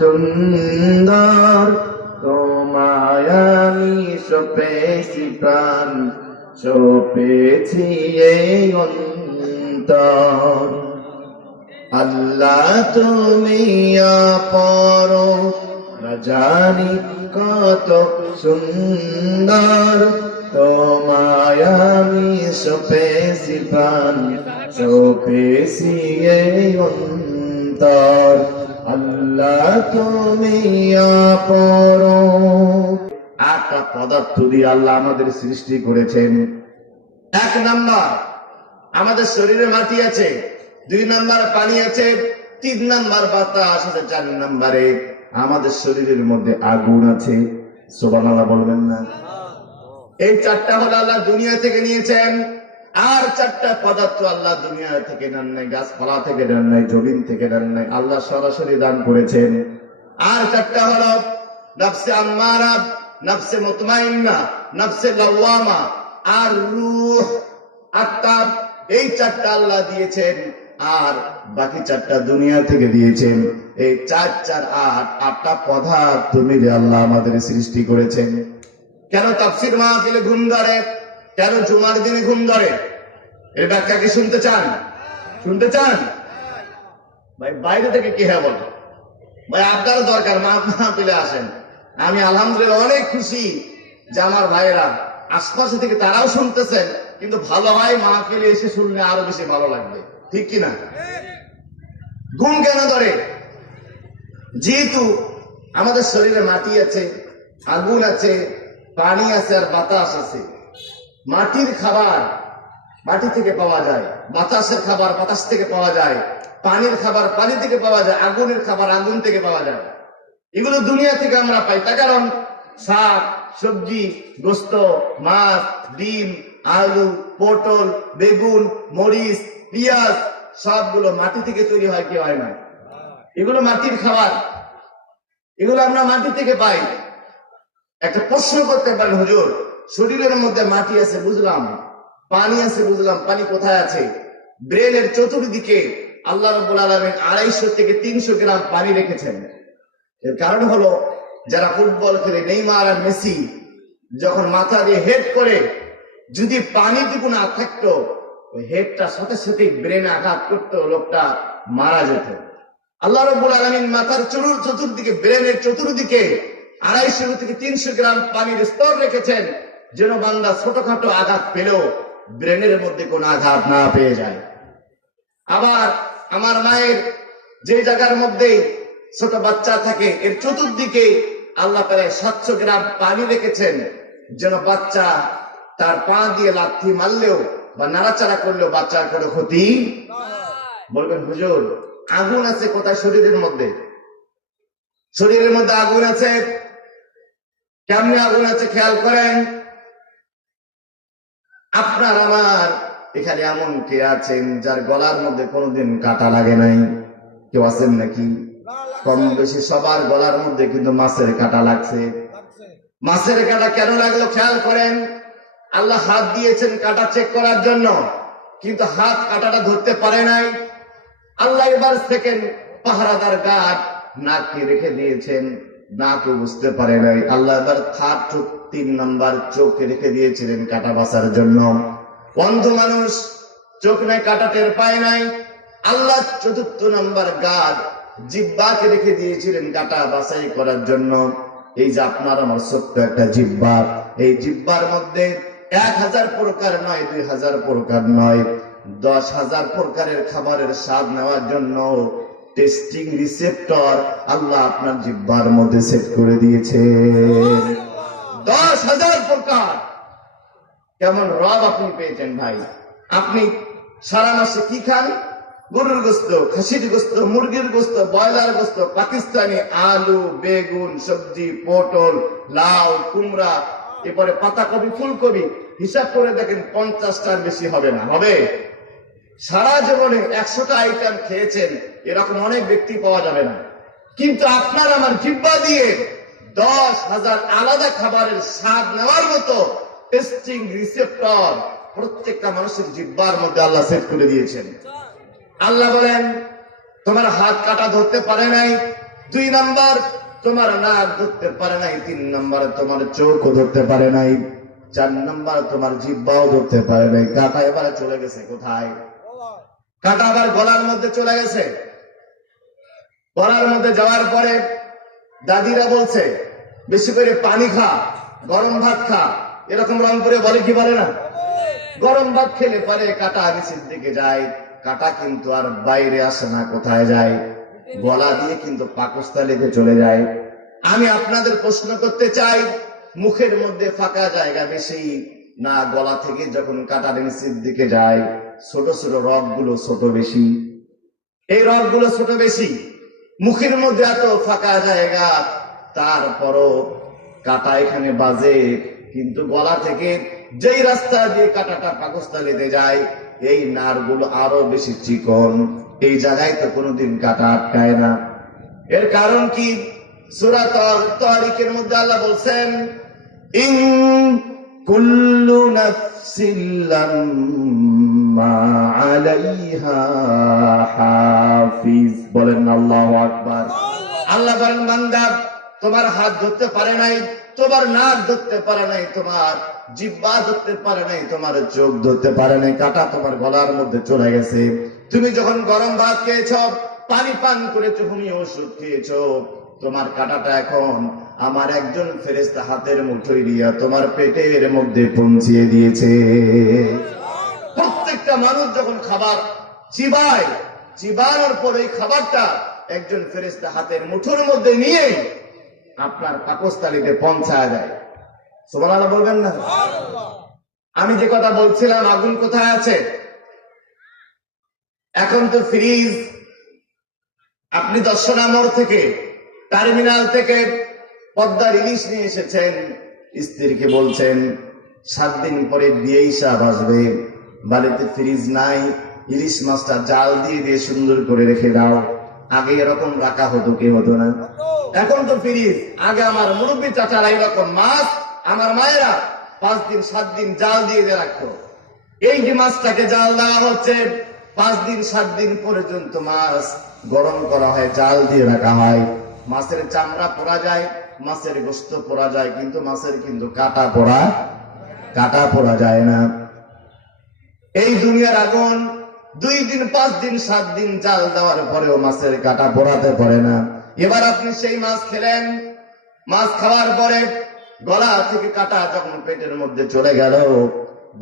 সুন্দর তোমায় আমি সপেছি প্রাণ, সপেছি এই অন্তর। আল্লাহ তুমি অপর, না জানি কত সুন্দর তোমায় আমি সপেছি প্রাণ, সপেছি এই অন্তর। আল্লাহ তুমি অপর। আটটা পদার্থ দিয়ে আল্লাহ আমাদের সৃষ্টি করেছেন। এক নাম্বার, আমাদের শরীরে মাটি আছে। 2 নাম্বার পানি আছে। 3 নাম্বার বাতাস আছে। 4 নাম্বারে আমাদের শরীরের মধ্যে আগুন আছে। সুবহানাল্লাহ বলবেন না? এই 4টা হলো আল্লাহ দুনিয়া থেকে নিয়েছেন। আর 4টা পদার্থ আল্লাহ দুনিয়া থেকে নেন নাই, গাছপালা থেকে নেন নাই, জমিন থেকে নেন নাই, আল্লাহ সরাসরি দান করেছেন। আর 4টা হলো নফসে আম্মারা, নফসে মুতমাইন্না, নফসে লাওয়ামা আর রূহ, আত্মা। এই 4টা আল্লাহ দিয়েছেন। আর বাকি 4টা দুনিয়া থেকে দিয়েছেন। এই 4 4 8 8টা পদার্থ মিলে আল্লাহ আমাদের সৃষ্টি করেছেন। কেন তাফসীর মাহফিলে ঘুম ধরে? কেন জুমার দিনে ঘুম ধরে? এর ব্যাখ্যা কি শুনতে চান? শুনতে চান? ভাই বাইরে থেকে কি হ্যাঁ বলো ভাই, আপনারও দরকার মাহফিলে আসেন। আমি আলহামদুলিল্লাহ অনেক খুশি যে আমার ভাইয়েরা আশপাশে থেকে তারাও শুনতেছেন। কিন্তু ভালো হয় মাহফিলে এসে শুনলে আরো বেশি ভালো লাগবে, ঠিক কিনা? ঘুম কেন ধরে? যেহেতু আমাদের শরীরে মাটি আছে, আগুন আছে, পানি আছে আর বাতাস আছে। মাটির খাবার মাটি থেকে পাওয়া যায়, বাতাসের খাবার বাতাস থেকে পাওয়া যায়, পানির খাবার পানি থেকে পাওয়া যায়, আগুনের খাবার আগুন থেকে পাওয়া যায়। এগুলো দুনিয়া থেকে আমরা পাই। তার কারণ শাক সবজি, গোস্ত, মাছ, ডিম, আলু, পটল, বেগুন, মরিচ, পেঁয়াজ সবগুলো মাটি থেকে তৈরি হয়, কি হয় না? এগুলো মাটির খাবার, এগুলো আমরা মাটি থেকে পাই। একটা প্রশ্ন করতে পারেন, হুজুর শরীরের মধ্যে মাটি আছে বুঝলাম, পানি আছে বুঝলাম, পানি কোথায় আছে? ব্রেনের চতুর্দিকে আল্লাহ রাব্বুল আলামিন 250 থেকে 300 গ্রাম পানি রেখেছেন। এর কারণ হলো যারা ফুটবল খেলে, নেইমার আর মেসি যখন মাথা দিয়ে হেড করে, যদি পানিটুকু না থাকতো ওই হেডটা সাথে সাথে ব্রেনে আঘাত করতো, লোকটা মারা যেত। আল্লাহ রাব্বুল আলামিন মাথার চতুর্দিকে, ব্রেনের চতুর্দিকে 250 থেকে 300 গ্রাম পানির স্তর রেখেছেন, যেন বান্দা ছোটখাটো আঘাত পেলেও ব্রেনের মধ্যে কোন আঘাত না পেয়ে যায়। আবার আমার মায়ের যে জায়গার মধ্যে ছোট বাচ্চা থাকে, এর চতুর্দিকে আল্লাহ প্রায় 700 গ্রাম পানি রেখেছেন, যেন বাচ্চা তার পা দিয়ে লাথি মারলেও বা নাড়াচাড়া করলেও বাচ্চার কোনো ক্ষতি। বলবেন হুজুর আগুন আছে কোথায়? শরীরের মধ্যে। শরীরের মধ্যে আগুন আছে। কেমনে আগুন আছে খেয়াল করেন। আপনার আমার এখানে এমন কে আছেন যার গলার মধ্যে কোনোদিন কাটা লাগে নাই? কেউ আছেন নাকি? কম বেশি সবার গলার মধ্যে কিন্তু মাছের কাটা লাগছে। মাছের কাটা কেন লাগলো খেয়াল করেন। আল্লাহ হাত দিয়েছেন কাটা চেক করার জন্য, কিন্তু হাত কাটাটা ধরতে পারে নাই। আল্লাহ এবার সেকেন্ড পাহারাদার গার্ড নাককে রেখে দিয়েছেন, নাকও বুঝতে পারে নাই। আল্লাহ এবার থার্ড চোখ, 3 নাম্বার চোখ রেখে দিয়েছিলেন কাটা বাঁচার জন্য। অন্ধ মানুষ চোখ নাই, কাটা টের পায় নাই। আল্লাহ 4র্থ নাম্বার গার্ড জিহ্বাকে রেখে দিয়েছিলেন কাটা বাছাই করার জন্য। এই যে আপনার আমার ছোট্ট একটা জিহ্বা, এই জিহ্বার মধ্যে 1000 প্রকার নয়, 2000 প্রকার নয়, 10,000 প্রকারের খাবারের স্বাদ নেওয়ার জন্য টেস্টিং রিসেপ্টর আল্লাহ আপনার জিহ্বার মধ্যে সেট করে দিয়েছে। 10,000 প্রকার। কেমন রব আপনি পেয়েছেন ভাই। আপনি সারা মাসে কি খান? গরুর গোস্ত, খাসির গোস্ত, মুরগির গোস্ত, ব্রয়লার গোস্ত, পাকিস্তানি, আলু, বেগুন, সবজি, পটল, লাউ, কুমড়া, এরপরে পাতাকপি, ফুলকপি। হিসাব করে দেখেন 50টার বেশি হবে না। হবে? সারা জীবনে 100টা আইটেম খেয়েছেন, এরকম অনেক ব্যক্তি পাওয়া যাবে না। কিন্তু আপনার আমার জিহ্বা দিয়ে 10,000 আলাদা খাবারের স্বাদ নেওয়ার মতো টেস্টিং রিসেপ্টর প্রত্যেকটা মানুষের জিহ্বার মধ্যে আল্লাহ সেট করে দিয়েছেন। আল্লাহ বলেন তোমার হাত কাটা ধরতে পারে নাই, 2 নাম্বার তোমার নাক ধরতে পারে নাই, 3 নাম্বার তোমার চোখও ধরতে পারে নাই, 4 নাম্বার তোমার জিহ্বাও ধরতে পারে নাই। কাঁটা এবারে চলে গেছে কোথায়? কাঁটা আবার গলার মধ্যে চলে গেছে। গলার মধ্যে যাওয়ার পরে দাদিরা বলছে বেশি করে পানি খা, গরম ভাত খা, এরকম রংপুরে বলে কি বলে না? গরম ভাত খেলে পরে কাঁটা নিচের দিকে যায়। কাঁটা কিন্তু আর বাইরে আসে না, কোথায় যায়? গলা দিয়ে কিন্তু পাকস্থলীতে চলে যায়। আমি আপনাদের প্রশ্ন করতে চাই, মুখের মধ্যে ফাঁকা জায়গা বেশি না গলা থেকে যখন কাঁটা নিচের দিকে যায় ছোট ছোট রগগুলো ছোট বেশি? এই রগগুলো ছোট বেশি। মুখের মধ্যে এত ফাঁকা জায়গা, তারপরও কাঁটা এখানে বাজে, কিন্তু গলা থেকে যেই রাস্তা দিয়ে কাঁটাটা পাকস্থলীতে যায় এই নাড়গুলো আরো বেশি চিকন, এই জায়গায় তো কোনোদিন কাঁটা আটকায় না। এর কারণ কি? সূরা তারিকের মধ্যে আল্লাহ বলছেন, ইন কুল্লু নাফসিন লাম্মা আলাইহা হাফিজ। বলেন আল্লাহু আকবার। আল্লাহ বলেন, বান্দা তোমার হাত ধরতে পারে নাই, তোমার নাক ধরতে পারে নাই, তোমার জিহ্বা ধরতে পারে নাই, তোমার চোখ ধরতে পারে নাই, কাঁটা তোমার গলার মধ্যে চলে গেছে। তুমি যখন গরম ভাত খেয়েছ, পানি পান করেছো, হোমিও ওষুধ খেয়েছো, তোমার কাঁটাটা এখন আমার একজন ফেরেশতা হাতের মুঠোয় দিয়া তোমার পেটের মধ্যে পৌঁছিয়ে দিয়েছে। প্রত্যেকটা মানুষ যখন খাবার চিবায়, চিবানোর পর এই খাবারটা একজন ফেরেশতা হাতের মুঠোর মধ্যে নিয়ে আপনার পাকস্থলীতে পৌঁছায় দেয়। সুবহানাল্লাহ বলবেন না? আমি যে কথা বলছিলাম, আগুন কোথায় আছে? এখন তো ফ্রিজ। আপনি দর্শনা মোড় থেকে, টার্মিনাল থেকে পদ্মার ইলিশ নিয়ে এসেছেন, স্ত্রীকে বলছেন 7 দিন পরে বিয়ে হিসাব আসবে, বাড়িতে ফ্রিজ নাই, ইলিশ মাছটা জাল দিয়ে দিয়ে সুন্দর করে রেখে দাও। আগে এরকম রাখা হতো কি হতো না? এখন তো ফ্রিজ। আগে আমার মুরব্বী চাচারা এরকম মাছ আমার মায়েরা 5 দিন 7 দিন জাল দিয়ে দিয়ে রাখতো। এই যে মাছটাকে জাল দেওয়া হচ্ছে, 5 দিন 7 দিন পর্যন্ত মাছ গরম করা হয়, জাল দিয়ে রাখা হয়। মাছের চামড়া পোড়া যায়, মাছের গোশত পোড়া যায়, কিন্তু মাছের কিন্তু কাটা পোড়া যায় না। এই দুনিয়ার আগুন 2 দিন 5 দিন 7 দিন জাল দেওয়ার পরেও মাছের কাটা পোড়াতে পারে না। এবার আপনি সেই মাছ খেলেন, মাছ খাওয়ার পরে গলা থেকে কাটা যখন পেটের মধ্যে চলে গেল,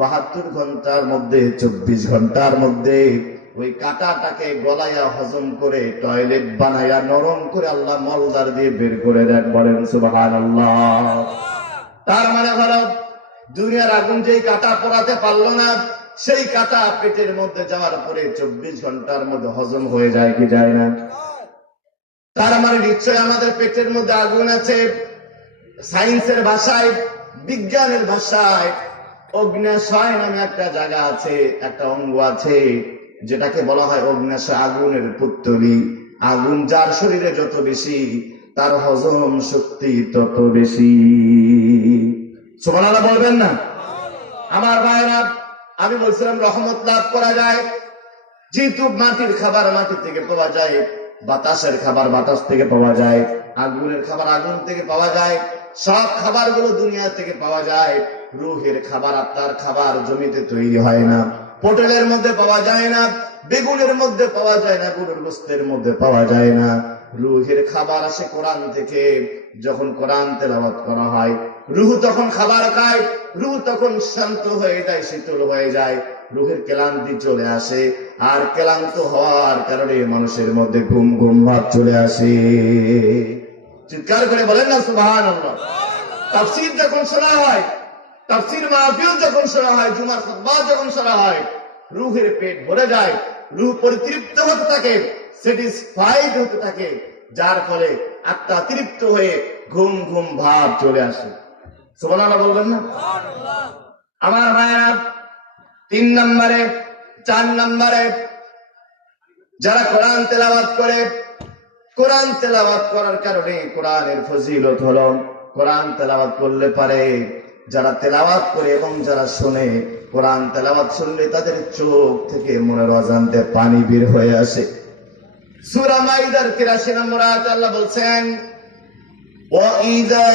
72 ঘন্টার মধ্যে 24 ঘন্টার মধ্যে ওই কাটাটাকে গলায়া হজম করে টয়লেট বানায়া নরম করে আল্লাহ মলদার দিয়ে বের করে দেন। বলেন সুবহানাল্লাহ। তার মানে হলো দুনিয়ার আগুন যেই কাটা পোড়াতে পারলো না, সেই কাটা পেটের মধ্যে যাওয়ার পরে 24 ঘন্টার মধ্যে হজম হয়ে যায় কি যায় না? তার মানে নিশ্চয় আমাদের পেটের মধ্যে আগুন আছে। সায়েন্সের ভাষায়, বিজ্ঞানের ভাষায় অগ্ন্যাশয় নামে একটা জায়গা আছে, একটা অঙ্গ আছে, যেটাকে বলা হয় অগ্ন্যাশয়, আগুনের পুত্তলি। আগুন যার শরীরে যত বেশি, তার হজম শক্তি তত বেশি। সুবহানাল্লাহ বলবেন না? আমার ভাইরা, আমি বলছিলাম রহমত লাভ করা যায় যেহেতু মাটির খাবার মাটি থেকে পাওয়া যায়, বাতাসের খাবার বাতাস থেকে পাওয়া যায়, আগুনের খাবার আগুন থেকে পাওয়া যায়, সব খাবারগুলো দুনিয়া থেকে পাওয়া যায়। রুহের খাবার, আত্মার খাবার জমিতে তৈরি হয় না, পটলের মধ্যে পাওয়া যায় না, বেগুনের মধ্যে পাওয়া যায় না, গরুর গোশতের মধ্যে পাওয়া যায় না। রুহের খাবার আসে কোরআন থেকে। যখন কোরআন তেলাওয়াত করা হয়, রুহ তখন খাবার খায়, রুহ তখন শান্ত হয়ে যায়, শীতল হয়ে যায়, রুহের ক্লান্তি চলে আসে। আর ক্লান্ত হওয়ার কারণে মানুষের মধ্যে ঘুম ঘুম ভাব চলে আসে। চিৎকার করে বলেন না সুবহানাল্লাহ। তাফসীর যখন শোনা হয়, তাফসীর মাহফিল যখন শোনা হয়, জুমার খুতবা যখন শোনা হয়, রুহের পেট ভরে যায়, রুহ পরিতৃপ্ত হতে থাকে, স্যাটিসফাইড হতে থাকে, যার ফলে আত্মা তৃপ্ত হয়ে ঘুম ঘুম ভাব চলে আসে। সুবহানাল্লাহ বলবেন না? আমার ভাইরা, 3 নম্বরে 4 নম্বরে যারা কোরআন তেলাওয়াত করে, কোরআন তেলাওয়াত করার কারণে কোরআনের ফজিলত হলো, কোরআন তেলাওয়াত করলে পারে যারা তেলাওয়াত করে এবং যারা শোনে, কোরআন তেলাওয়াত শুনলে তাদের চোখ থেকে মনের অজান্তে পানি বের হয়ে আসে। সূরা মাইদার 83 নম্বর আয়াতে আল্লাহ বলছেন, وَإِذَا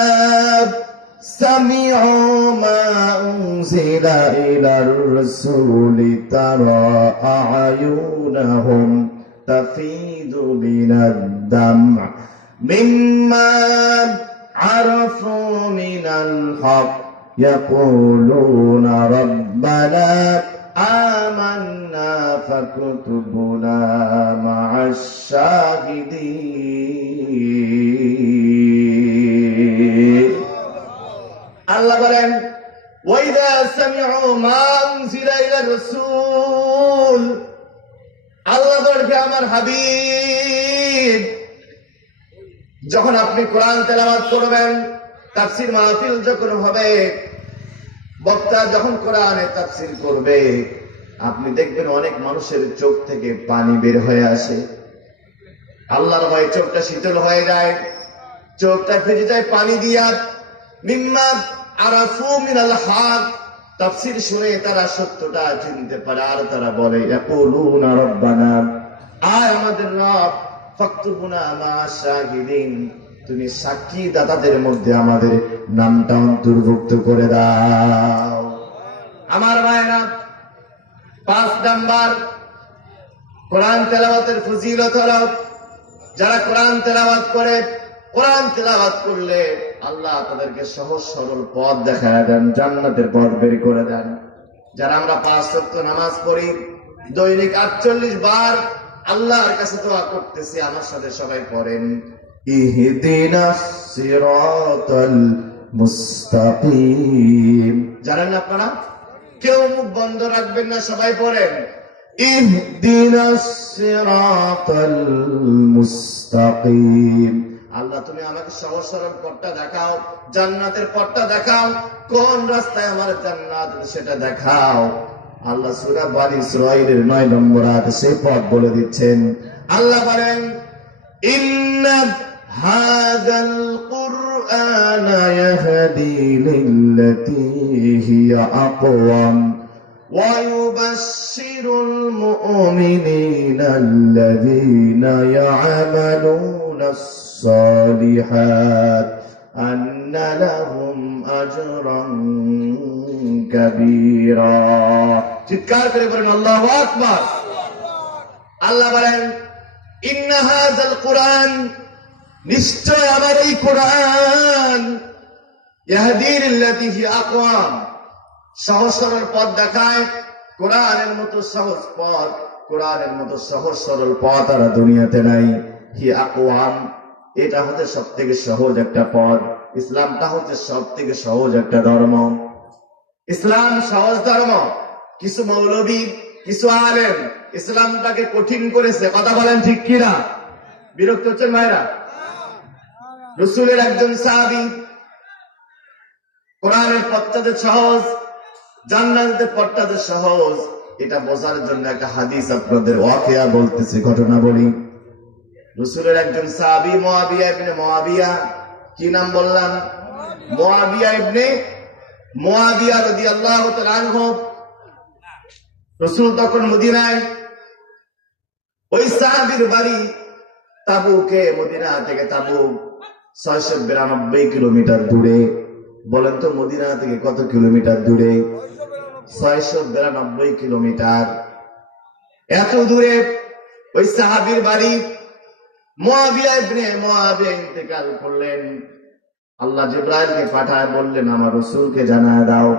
سَمِعُوا مَا أُنزِلَ إِلَى الرَّسُولِ تَرَى أَعْيُنَهُمْ تَفِيضُ مِنَ الدَّمْعِ مِمَّا عَرَفُوا مِنَ الْحَقِّ يَقُولُونَ رَبَّنَا آمَنَّا فَاكْتُبْنَا مَعَ الشَّاهِدِينَ। আল্লাহ বলেন, ওয়াইদা সামিউ মা উনজিলা ইলা রাসূল, আল্লাহ বলছে আমার হাবিব, যখন আপনি কোরআন তেলাওয়াত করবেন, তাফসীর মাহফিল যখন হবে, বক্তা যখন কোরআনে তাফসীর করবে, আপনি দেখবেন অনেক মানুষের চোখ থেকে পানি বের হয়ে আসে। আল্লাহর ভয়ে চোখটা শীতল হয়ে যায়, চোখটা ভিজে যায় পানি দিয়া। মিম্মা আরাফু মিনাল হক, তাফসীর শুনে তারা সত্যটা চিনতে পারে, আর তারা বলে ইয়াকুলুনা রাব্বানা, আয় আমাদের রব, ফাকতুবনা মা শাহিদিন, তুমি সাক্ষী দাতাদের মধ্যে আমাদের নামটা অন্তর্ভুক্ত করে দাও। আমার ভাইরা, 5 নাম্বার কোরআন তেলাওয়াতের ফজিলত হলো, যারা কোরআন তেলাওয়াত করে, কোরআন তেলাওয়াত করলে আল্লাহ তাদেরকে সহজ সরল পথ দেখায় দেন, জান্নাতের পথ বের করে দেন। যারা আমরা 5 ওয়াক্ত নামাজ পড়ি, দৈনিক 48 বার আল্লাহর কাছে দোয়া করতেছি, আমার সাথে সবাই পড়েন, ইহদিনাস সিরাতাল মুস্তাকিম। জানেন না আপনারা? কেউ মুখ বন্ধ রাখবেন না, সবাই পড়েন, ইহদিনাস সিরাতাল মুস্তাকিম। আল্লাহ তুমি আমাকে সহজ সরল পথটা দেখাও, জান্নাতের পথটা দেখাও, কোন রাস্তায় আমার জান্নাত সেটা দেখাও। আল্লাহ সূরা বনী ইসরাঈলের 9 নম্বর আয়াতে সেই পথ বলে দিচ্ছেন। আল্লাহ বলেন, ইন্না হাযাল কুরআনা ইয়াহদি লিল্লাতী হিয়া আকওয়াম ওয়া ইউবাশশিরুল মুমিনিনা আল্লাযীনা ইয়া'মালুনাস সালিহাত আন্না লাহুম আজরান কাবীরা। চিৎকার করে বলেন আল্লাহু আকবার। আল্লাহ বলেন, ইন্না হাযাল কুরআন, নিশ্চয় আমার এই কোরআন, ইয়াহদি লিল্লাতী হিয়া আকওয়াম, সহজ সরল পথ দেখায়। কোরআনের মতো সহজ পথ, কোরআনের মতো সহজ সরল পথ আর দুনিয়াতে নাই। হিয়া আকওয়াম, এটা হচ্ছে সব থেকে সহজ একটা পথ। ইসলামটা হচ্ছে সব থেকে সহজ একটা ধর্ম। ইসলাম সহজ ধর্ম। কিছু মৌলবী, কিছু আলেম ইসলামটাকে কঠিন করেছে। কথা বলেন ঠিক কিনা? বিরক্ত হচ্ছেন ভাইরা? রাসূলের একজন সাহাবী, কোরআনের পথটা যে সহজ, জান্নাতের পথটা যে সহজ, এটা বোঝার জন্য একটা হাদিস আপনাদের ওয়াকিয়া বলতেছি, ঘটনা বলি। রাসূলের একজন সাহাবী মুআবিয়া ইবনে মুআবিয়া, কি নাম বললাম? মুআবিয়া ইবনে মুআবিয়া রাদিয়াল্লাহু তাআলা আনহু। রাসূল তখন মদিনায়, ওই সাহাবীর বাড়ি তাবুকে, মদিনা থেকে তাবুক 692 কিলোমিটার দূরে। বলেন তো মদিনা থেকে কত কিলোমিটার দূরে? 692 কিলোমিটার। এত দূরে ওই সাহাবীর বাড়ি। মুআবিয়া ইবনে মুআবিয়া ইন্তেকাল করলেন। আল্লাহ জিবরাইলকে পাঠায় বললেন, আমার রাসূলকে জানায় দাও,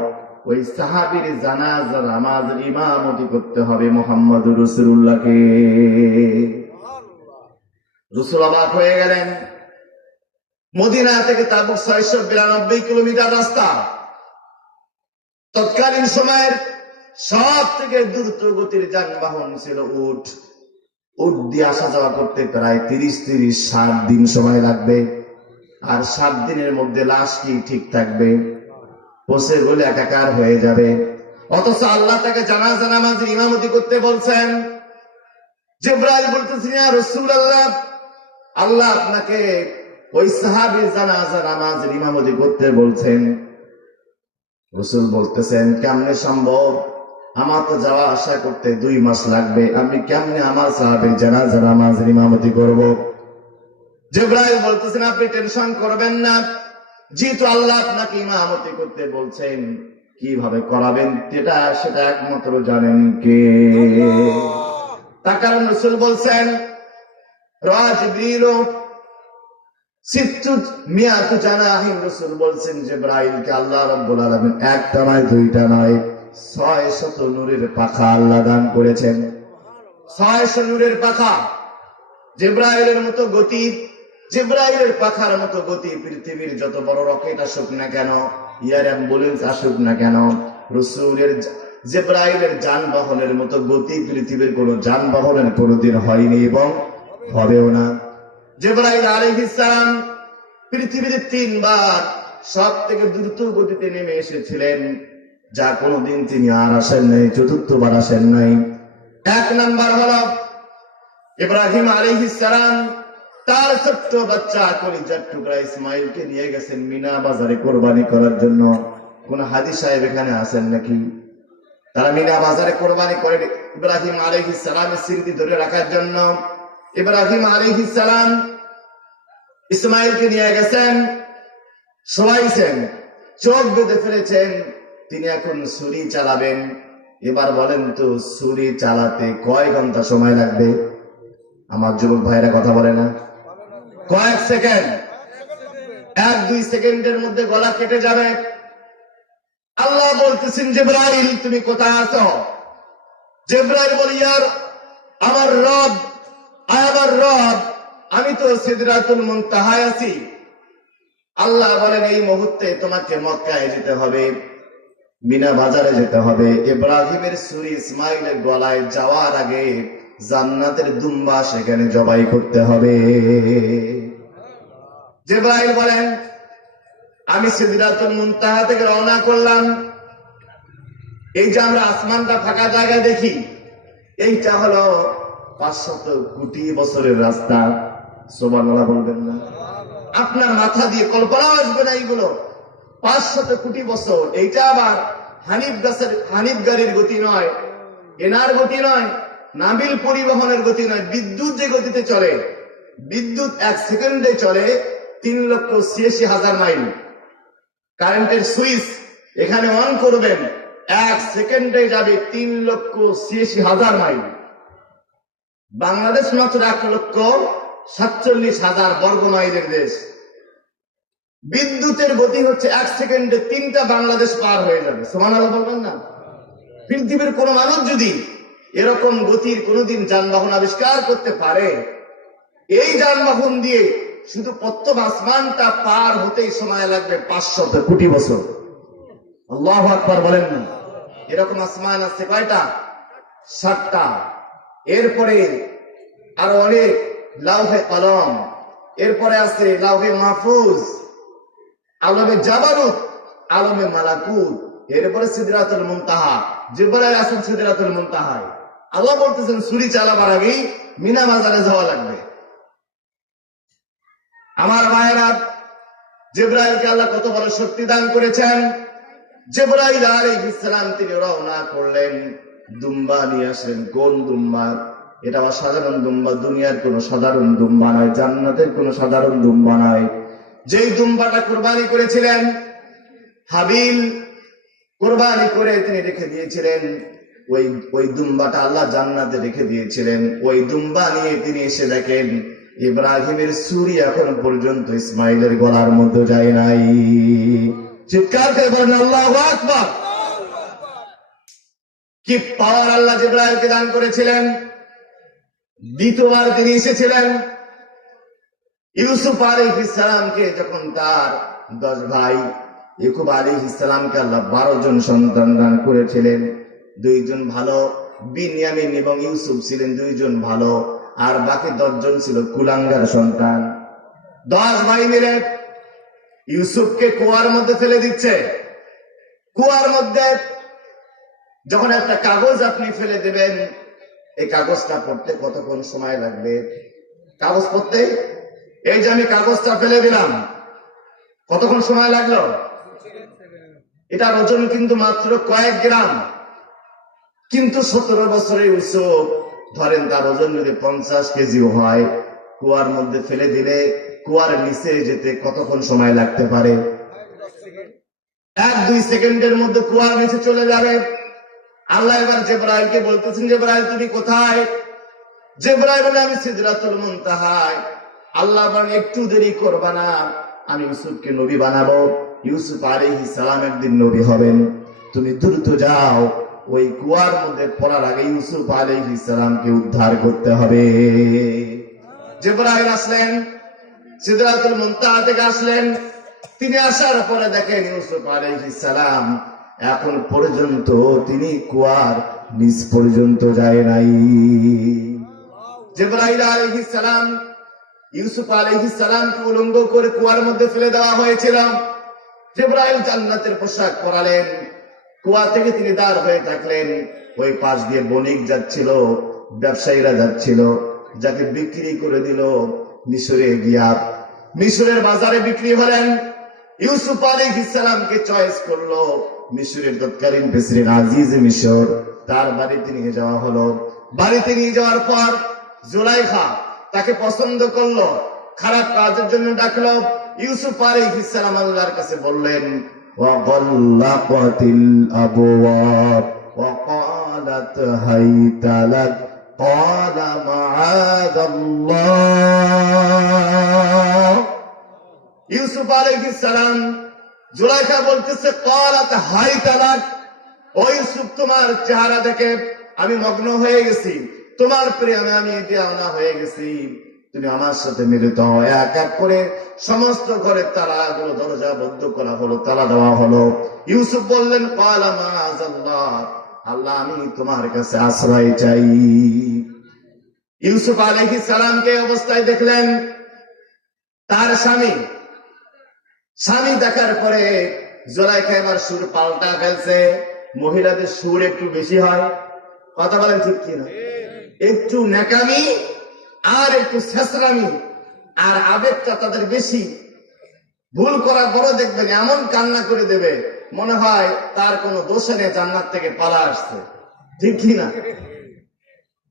ওই সাহাবীর জানাজার নামাজের ইমামতি করতে হবে মুহাম্মদুর রাসূলুল্লাহকে। রাসূল অবাক হয়ে গেলেন। মদিনা থেকে তাবুক 692 কিলোমিটার রাস্তা। তৎকালীন সময়ের সব থেকে দ্রুত গতির যানবাহন ছিল উট। উট দিয়ে আসা যাওয়া করতে প্রায় 30-60 দিন সময় লাগবে। আর 7 দিনের মধ্যে লাশ কি ঠিক থাকবে? পচে গলে একাকার হয়ে যাবে। অথচ আল্লাহ তাকে জানাজা নামাজের ইমামতি করতে বলছেন। জিবরাইল বলতেছেন, ইয়া রাসূলুল্লাহ, আল্লাহ আপনাকে ওই সাহাবীর জানাজা নামাজের ইমামতি করতে বলছেন। রাসূল বলতেছেন, কেমনে সম্ভব? আমার তো যাওয়া আসা করতে 2 মাস লাগবে, আমি কেমনে আমার সাহাবীর জানাজা নামাজের ইমামতি করব? জিবরাইল বলতেছেন আপনি টেনশন করবেন না, যেহেতু আল্লাহ আপনাকে ইমামতি করতে বলছেন, কিভাবে করাবেন সেটা একমাত্র জানেন কে। তার কারণ রাসূল বলছেন রাসূল বলছেন জিবরাইলকে আল্লাহ রাব্বুল আলামিন একটা নয়, দুইটা নয়, 600 নূরের পাখা আল্লাহ দান করেছেন। 600 নূরের পাখা, জিবরাইলের মতো গতি, জিবরাইলের পাখার মতো গতি পৃথিবীর যত বড় রকেট আসুক না কেন, এয়ার অ্যাম্বুলেন্স আসুক না কেন, রাসূলের জিবরাইলের যানবাহনের মতো গতি পৃথিবীর কোন যানবাহনের কোনদিন হয়নি এবং হবেও না। জিবরাইল আলাইহিস সালাম পৃথিবীতে 3 বার সব থেকে দ্রুত গতিতে নেমে এসেছিলেন, যা কোনদিন তিনি আর আসেন নাই, 4বার আসেন নাই। 1 নাম্বার হলো ইব্রাহিম আলাইহিস সালাম তার ছোট্ট বাচ্চা কলিজার টুকরা ইসমাইলকে নিয়ে গেছেন মিনা বাজারে কোরবানি করার জন্য। কোন হাজী সাহেব এখানে আছেন নাকি? তারা মিনা বাজারে কোরবানি করে ইব্রাহিম আলাইহিস সালামের স্মৃতি ধরে রাখার জন্য। ইব্রাহিম আলাইহিস সালাম ইসমাইলকে নিয়ে গেছেন, শোয়াইছেন, চোখ বেঁধে ফেলেছেন, তিনি এখন ছুরি চালাবেন। এবার বলেন তো ছুরি চালাতে কয় ঘন্টা সময় লাগবে? আমার যুবক ভাইরা কথা বলে না, কয়েক সেকেন্ড, 1-2 সেকেন্ডের মধ্যে গলা কেটে যাবে। আল্লাহ বলতেছেন জিবরাইল তুমি কোথায় আছো? জিবরাইল বলে আমার রব, আমার রব, আমি তো সিদরাতুল মুনতাহায় আছি। আল্লাহ বলেন এই মুহূর্তে তোমাকে মক্কায় যেতে হবে, মিনা বাজারে যেতে হবে। ইব্রাহিমের ছুরি ইসমাইলের গলায় যাওয়ার আগে জান্নাতের দুম্বা সেখানে জবাই করতে হবে। জিবরাইল বলেন আমি সিদরাতুল মুনতাহা থেকে রওনা করলাম। এই যে আমরা আসমানটা ফাঁকা জায়গায় দেখি, এইটা হলো 500 কোটি বছরের রাস্তা। সুবহানাল্লাহ বলবেন না? আপনার মাথা দিয়ে কল্পনা আসবে না এইগুলো 500 কোটি বছর। এইটা আবার হানিফ গাড়ির গতি নয়, এনার গতি নয়, নাবিল পরিবহনের গতি নয়, বিদ্যুৎ যে গতিতে চলে, বিদ্যুৎ 1 সেকেন্ডে চলে 3,86,000 মাইল। কারেন্টের সুইচ এখানে অন করবেন, 1 সেকেন্ডে যাবে 3,86,000 মাইল। বাংলাদেশ মাত্র 1,47,000 বর্গ মাইলের দেশ। বিদ্যুতের গতি হচ্ছে 1 সেকেন্ডে 3টা বাংলাদেশ পার হয়ে যাবে। সুবহানাল্লাহ বলবেন না? পৃথিবীর কোন মানুষ যদি এরকম গতির কোনদিন যানবাহন আবিষ্কার করতে পারে, এই যানবাহন দিয়ে শুধু প্রথম আসমানটা পার হতেই সময় লাগবে 500 কোটি বছর। আল্লাহু আকবার বলেন না? এরকম আসমান আছে কয়টা? 7টা। এরপরে আরো অনেক লাউহে কলম, এরপরে আছে লাউহে মাহফুজ, আলমে জাবারুত, আলমে মালাকুত, এরপরে সিদরাতুল মুনতাহা। জিবরাইল আছেন সিদরাতুল মুনতাহায়। আল্লাহ বলতেছেন ছুরি চালাবার আগেই মিনা বাজারে যাওয়া লাগবে। আমার ভাইয়েরা, জিবরাইলকে আল্লাহ কত বড় শক্তি দান করেছেন। জিবরাইল আলাইহিস সালাম তিনি রওনা করলেন, দুম্বা নিয়ে আসলেন। কোন দুম্বা? এটা অসাধারণ দুম্বা, দুনিয়ার কোন সাধারণ দুম্বা নয়, জান্নাতের কোন সাধারণ দুম্বা নয়। যেই দুম্বাটা কুরবানি করেছিলেন হাবিল, কুরবানি করে তিনি রেখে দিয়েছিলেন, ওই দুম্বাটা আল্লাহ জান্নাতে রেখে দিয়েছিলেন। ওই দুম্বা নিয়ে তিনি এসে দেখেন ইব্রাহিমের ছুরি এখন পর্যন্ত ইসমাইলের গলার মধ্যে যায় নাই। চিৎকার করে বলেন আল্লাহু আকবার। কি পাওয়ার আল্লাহ জিবরাইলকে দান করেছিলেন। দ্বিতীয়বার তিনি এসেছিলেন ইউসুফ আলাইহিস সালামকে, যখন তার 10 ভাই, ইয়াকুব আলাইহিস সালামকে আল্লাহ 12 জন সন্তান দান করেছিলেন। 2 জন ভালো, বিনয়ামিন এবং ইউসুফ ছিলেন 2 জন ভালো, আর বাকি 10 জন ছিল কুলাঙ্গার সন্তান। 10 ভাই মিলে ইউসুফকে কুয়ার মধ্যে ফেলে দিচ্ছে। কুয়ার মধ্যে যখন একটা কাগজ আপনি ফেলে দেবেন, এই কাগজটা পড়তে কতক্ষণ সময় লাগবে? কাগজ পড়তে, এই যে আমি কাগজটা ফেলে দিলাম, কতক্ষণ সময় লাগলো? এটার ওজন কিন্তু মাত্র কয়েক গ্রাম। কিন্তু 17 বছরের ইউসুফ, ধরেন তার ওজন যদি 50 কেজিও হয়, কুয়ার মধ্যে ফেলে দিলে কুয়ার নিচে যেতে কতক্ষণ সময় লাগতে পারে? 1-2 সেকেন্ডের মধ্যে কুয়ার নিচে চলে যাবে। আল্লাহ এবার জিবরাইলকে বলতেছেন, জিবরাইল তুমি কোথায়? জিবরাইল বলে আমি সিদরাতুল মুনতাহায়। আল্লাহ বলেন একটু দেরি করবা না, আমি ইউসুফকে নবী বানাবো। ইউসুফ আলাইহিস সালাম একদিন নবী হবেন, তুমি দ্রুত যাও, ওই কুয়ার মধ্যে পড়ার আগে ইউসুফ আলাইহিস সালামকে উদ্ধার করতে হবে। জিবরাইল আসলেন, সিদরাতুল মুনতাহা থেকে আসলেন। তিনি আসার পরে দেখেন ইউসুফ আলাইহিস সালাম এখন পর্যন্ত তিনি কুয়ার নিচ পর্যন্ত যায় নাই। জিবরাইল আলাইহিস সালাম ইউসুফ আলাইহিস সালামকে উলঙ্গ করে কুয়ার মধ্যে ফেলে দেওয়া হয়েছিল। জিবরাইল জান্নাতের পোশাক পরালেন, কুয়া থেকে তিনি দাঁড় হয়ে থাকলেন। ওই পাশ দিয়ে বণিক যাচ্ছিল, ব্যবসায়ীরা যাচ্ছিল, যাকে বিক্রি করে দিল মিশরে গিয়া, মিশরের বাজারে বিক্রি হলেন। ইউসুফ আলাইহিস সালামকে চয়েস করলো মিশরের তৎকালীন প্রেসিডেন্ট আজিজ মিশর, তার বাড়িতে নিয়ে যাওয়া হলো। বাড়িতে নিয়ে যাওয়ার পর জুলাইখা তাকে পছন্দ করলো, খারাপ কাজের জন্য ডাকলো। ইউসুফ আলাইহিস সালাম আল্লাহর কাছে বললেন, ওয়াগাল্লাকাতিল আবওয়াব ওয়াকালাত হাইতা লাক ক্বালা মাআযাল্লাহ। ইউসুফ আলাইহিস সালাম, জুলাইখা বলতেছে ক্বালাত হাইতা লাক, ও ইউসুফ তোমার চেহারা দেখে আমি মগ্ন হয়ে গেছি, তোমার প্রেমে আমি দিওয়ানা হয়ে গেছি, তুমি আমার সাথে মিলিত হও। এক এক করে সমস্ত ঘরের তালাগুলো দরজা বন্ধ করা হলো, তালা দেওয়া হলো। ইউসুফ বললেন ক্বালা মাআযাল্লাহ, আল্লাহ আমি তোমার কাছে আশ্রয় চাই। ইউসুফ আলাইহিস সালামকে অবস্থায় দেখলেন তার স্বামী দেখার পরে জুলাইখা এবার সুর পাল্টা ফেলছে। মহিলাদের সুর একটু বেশি হয়, কথা বলেন ঠিক কিনা? একটু নেকামি আর একটু ছেঁচড়ামি আর আবেগটা তাদের বেশি। ভুল করার পরও দেখবেন এমন কান্না করে দেবে মনে হয় তার কোনো দোষে নেই, জান্নাত থেকে পালা আসছে, ঠিক কিনা?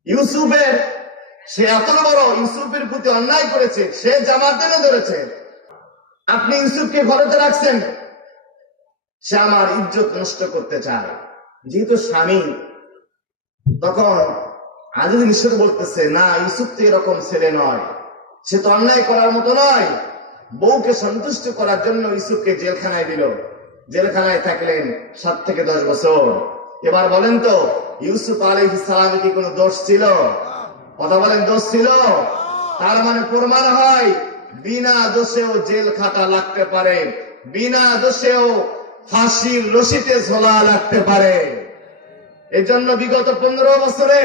ইউসুফের, সে এত বড় ইউসুফের প্রতি অন্যায় করেছে, সে জামাত টেনে ধরেছে। আপনি ইউসুফকে ঘরেতে রাখছেন, সে আমার ইজ্জত নষ্ট করতে চায়। যেহেতু স্বামী, তখন আজিজ মিশর বলতেছে না, ইউসুফ তো এরকম ছেলে নয়, সে তো অন্যায় করার মতো নয়। বউকে সন্তুষ্ট করার জন্য ইউসুফকে জেলখানায় দিল। জেলখানায় থাকলেন 7 থেকে 10 বছর। এবার বলেন তো ইউসুফ আলাইহিস সালামের কি কোনো দোষ ছিল? কথা বলেন, দোষ ছিল? তার মানে প্রমাণ হয় বিনা দোষেও জেল খাটা লাগতে পারে, বিনা দোষেও ফাঁসির রশিতে ঝোলা লাগতে পারে। এই জন্য বিগত 15 বছরে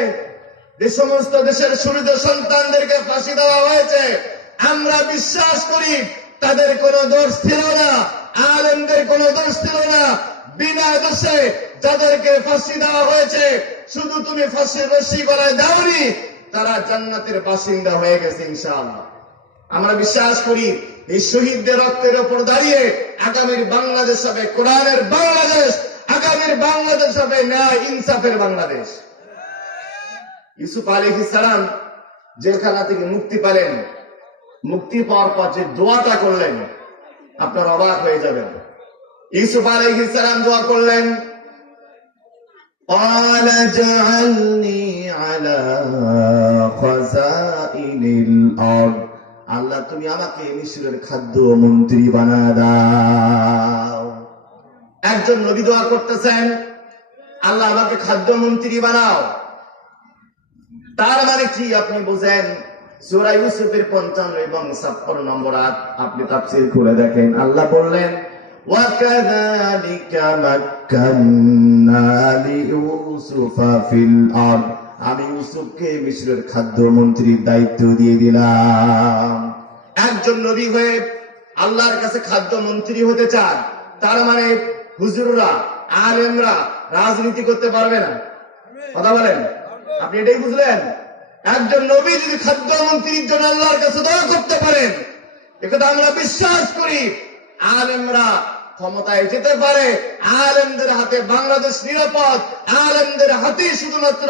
যে সমস্ত দেশের শহীদ সন্তানদেরকে ফাঁসি দেওয়া হয়েছে, আমরা বিশ্বাস করি তাদের কোনো দোষ ছিল না, আলেমদের কোনো দোষ ছিল না। বিনা দোষে যাদেরকে ফাঁসি দেওয়া হয়েছে, শুধু তুমি ফাঁসির রশি গলায় দাওনি, তারা জান্নাতের বাসিন্দা হয়ে গেছে ইনশাআল্লাহ। আমরা বিশ্বাস করি এই শহীদদের রক্তের উপর দাঁড়িয়ে আগামীর বাংলাদেশ হবে কোরআনের বাংলাদেশ, আগামীর বাংলাদেশ হবে ন্যায় ইনসাফের বাংলাদেশ। ইউসুফ আলাইহিস সালাম জেলখানা থেকে মুক্তি পেলেন। মুক্তি পাওয়ার পর যে দোয়াটা করলেন আপনার অবাক হয়ে যাবেন। ইউসুফ আলাইহিস সালাম দোয়া করলেন, قال اجعلني على خزائن الارض, আল্লাহ তুমি আমাকে মিশরের খাদ্য মন্ত্রী বানা দাও। একজন নবী দোয়া করতেছেন, আল্লাহ আমাকে খাদ্য মন্ত্রী বানাও। তার মানে কি আপনি বুঝেন? সূরা ইউসুফের 55 এবং 56 নম্বর আয়াত আপনি তাফসীর করে দেখেন। আল্লাহ বললেন, ওয়াকাযালিকা মাক্কান্না লিইউসুফা ফিল আরদ, আমি ইউসুফকে মিশরের খাদ্য মন্ত্রীর দায়িত্ব দিয়ে দিলাম। একজন নবী হয়ে আল্লাহর কাছে খাদ্য মন্ত্রী হতে চান, তার মানে হুজুররা, আলেমরা রাজনীতি করতে পারবে না। কথা বলেন, আপনি এটাই বুঝলেন? একজন নবী যদি খাদ্য মন্ত্রীর জন্য আল্লাহর কাছে দোয়া করতে পারেন, একথা আমরা বিশ্বাস করি। আলেমরা ক্ষমতায় যেতে পারে, আলেমদের হাতে বাংলাদেশ নিরাপদ, আলেমদের হাতে শুধুমাত্র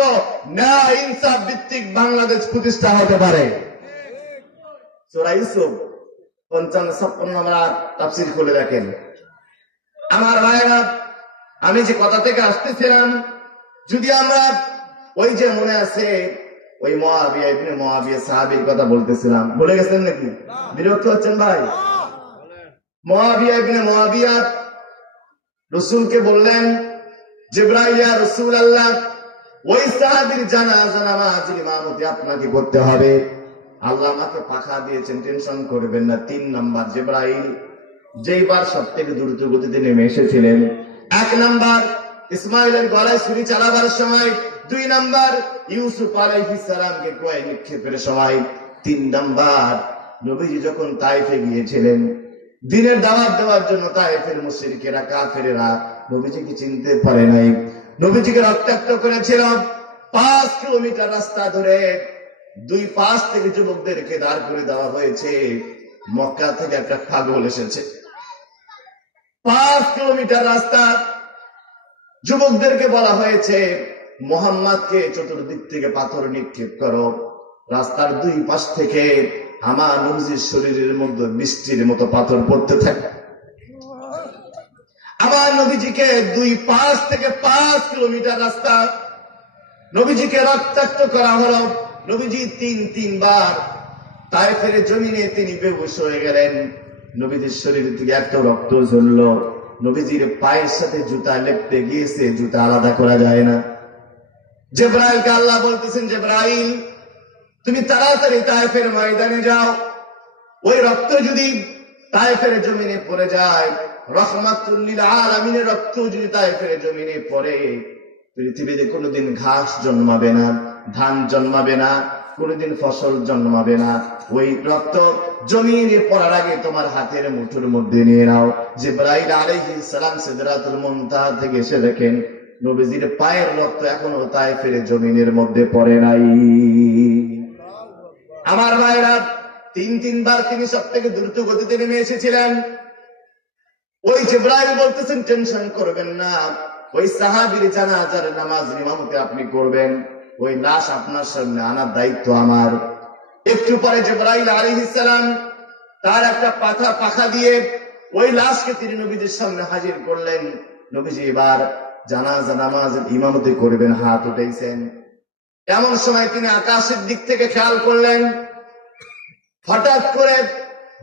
ন্যায় ইনসাফ ভিত্তিক বাংলাদেশ প্রতিষ্ঠা হতে পারে। সূরা ইউসুফ 55-56 নম্বর তাফসীর খুলে দেখেন। আমার ভাইরা, আমি যে কথা থেকে আসতেছিলাম, যদি আমরা ওই যে মনে আছে ওই মুআবিয়া ইবনে মুআবিয়া সাহাবীর কথা বলতেছিলাম, ভুলে গেছেন নাকি? বিরক্ত হচ্ছেন ভাই? মুআবিয়া ইবনে মুআবিয়া রাসূলকে বললেন, জিবরাইল ইয়া রাসূলুল্লাহ, ওই সাহাবীর জানাজা নামাজের ইমামতি আপনাকে করতে হবে। আল্লাহ আমাকে পাখা দিয়েছেন, টেনশন করবেন না। 3 নাম্বার জিবরাইল যেইবার সবথেকে দ্রুত গতিতে নেমে এসেছিলেন। 1 নাম্বার ইসমাইলের গলায় ছুরি চালাবার সময়, 2 নাম্বার ইউসুফ আলাইহিস সালামকে কুয়ায় নিক্ষেপের সময়, 3 নাম্বার নবীজি যখন তায়েফে গিয়েছিলেন দ্বীনের দাওয়াত দেওয়ার জন্য, তায়েফের মুশরিকেরা কাফেরেরা নবীজিকে চিনতে পারে নাই, নবীজিকে রক্তাক্ত করেছিল। 5 কিলোমিটার রাস্তা ধরে 2 পাশ থেকে যুবকদেরকে দাঁড় করে দেওয়া হয়েছে। মক্কা থেকে একটা পাগল এসেছে, 5 কিলোমিটার রাস্তা। যুবকদেরকে বলা হয়েছে, মুহাম্মদকে চতুর্দিক থেকে পাথর নিক্ষেপ করো। রাস্তার 2 পাশ থেকে আমার নবীজির শরীরের মধ্যে বৃষ্টির মতো পাথর পড়তে থাকে। আমার নবীজিকে 2 পাশ থেকে 5 কিলোমিটার রাস্তা নবীজিকে রক্তাক্ত করা হলো। নবীজি 3 বার তায়েফের জমিনে তিনি বেহুশ হয়ে গেলেন। নবীজির শরীর থেকে এত রক্ত ঝরল, নবীজির পায়ের সাথে জুতা লেপটে গিয়েছে, জুতা আলাদা করা যায় না। জিবরাইলকে আল্লাহ বলতেছেন, জিবরাইল তুমি তাড়াতাড়ি তায়েফের ময়দানে যাও। ওই রক্ত যদি তায়েফের জমিনে পড়ে যায়, রহমাতুল লিল আলামিনের রক্ত যদি তায়েফের জমিনে পড়ে, পৃথিবীতে কোনোদিন ঘাস জন্মাবে না, ধান জন্মাবে না, কোনোদিন ফসল জন্মাবে না। ওই রক্ত জমিনে পড়ার আগে তোমার হাতের মুঠোর মধ্যে নিয়ে নাও। জিবরাইল আলাইহিস সালাম সিদরাতুল মুনতাহা থেকে এসে দেখেন নবীজির পায়ের রক্ত এখনো তায়েফের জমিনের মধ্যে পড়ে নাই। আমার ভাইরা, 3 বার তিনি সবথেকে দ্রুত গতিতে নেমে এসেছিলেন। ওই জিবরাইল বলতেছেন, টেনশন করবেন না, ওই সাহাবীর জানাজার নামাজ ইমামতি আপনি করবেন, ওই লাশ আপনার সামনে আনার দায়িত্ব আমার। একটু পরে জিবরাইল আলাইহিস সালাম তার একটা পাখা দিয়ে ওই লাশকে তিনি নবীজির সামনে হাজির করলেন। নবীজি এবার জানাজা নামাজের ইমামতি করবেন, হাত উঠাইছেন। এমন সময় তিনি আকাশের দিক থেকে খেয়াল করলেন, হঠাৎ করে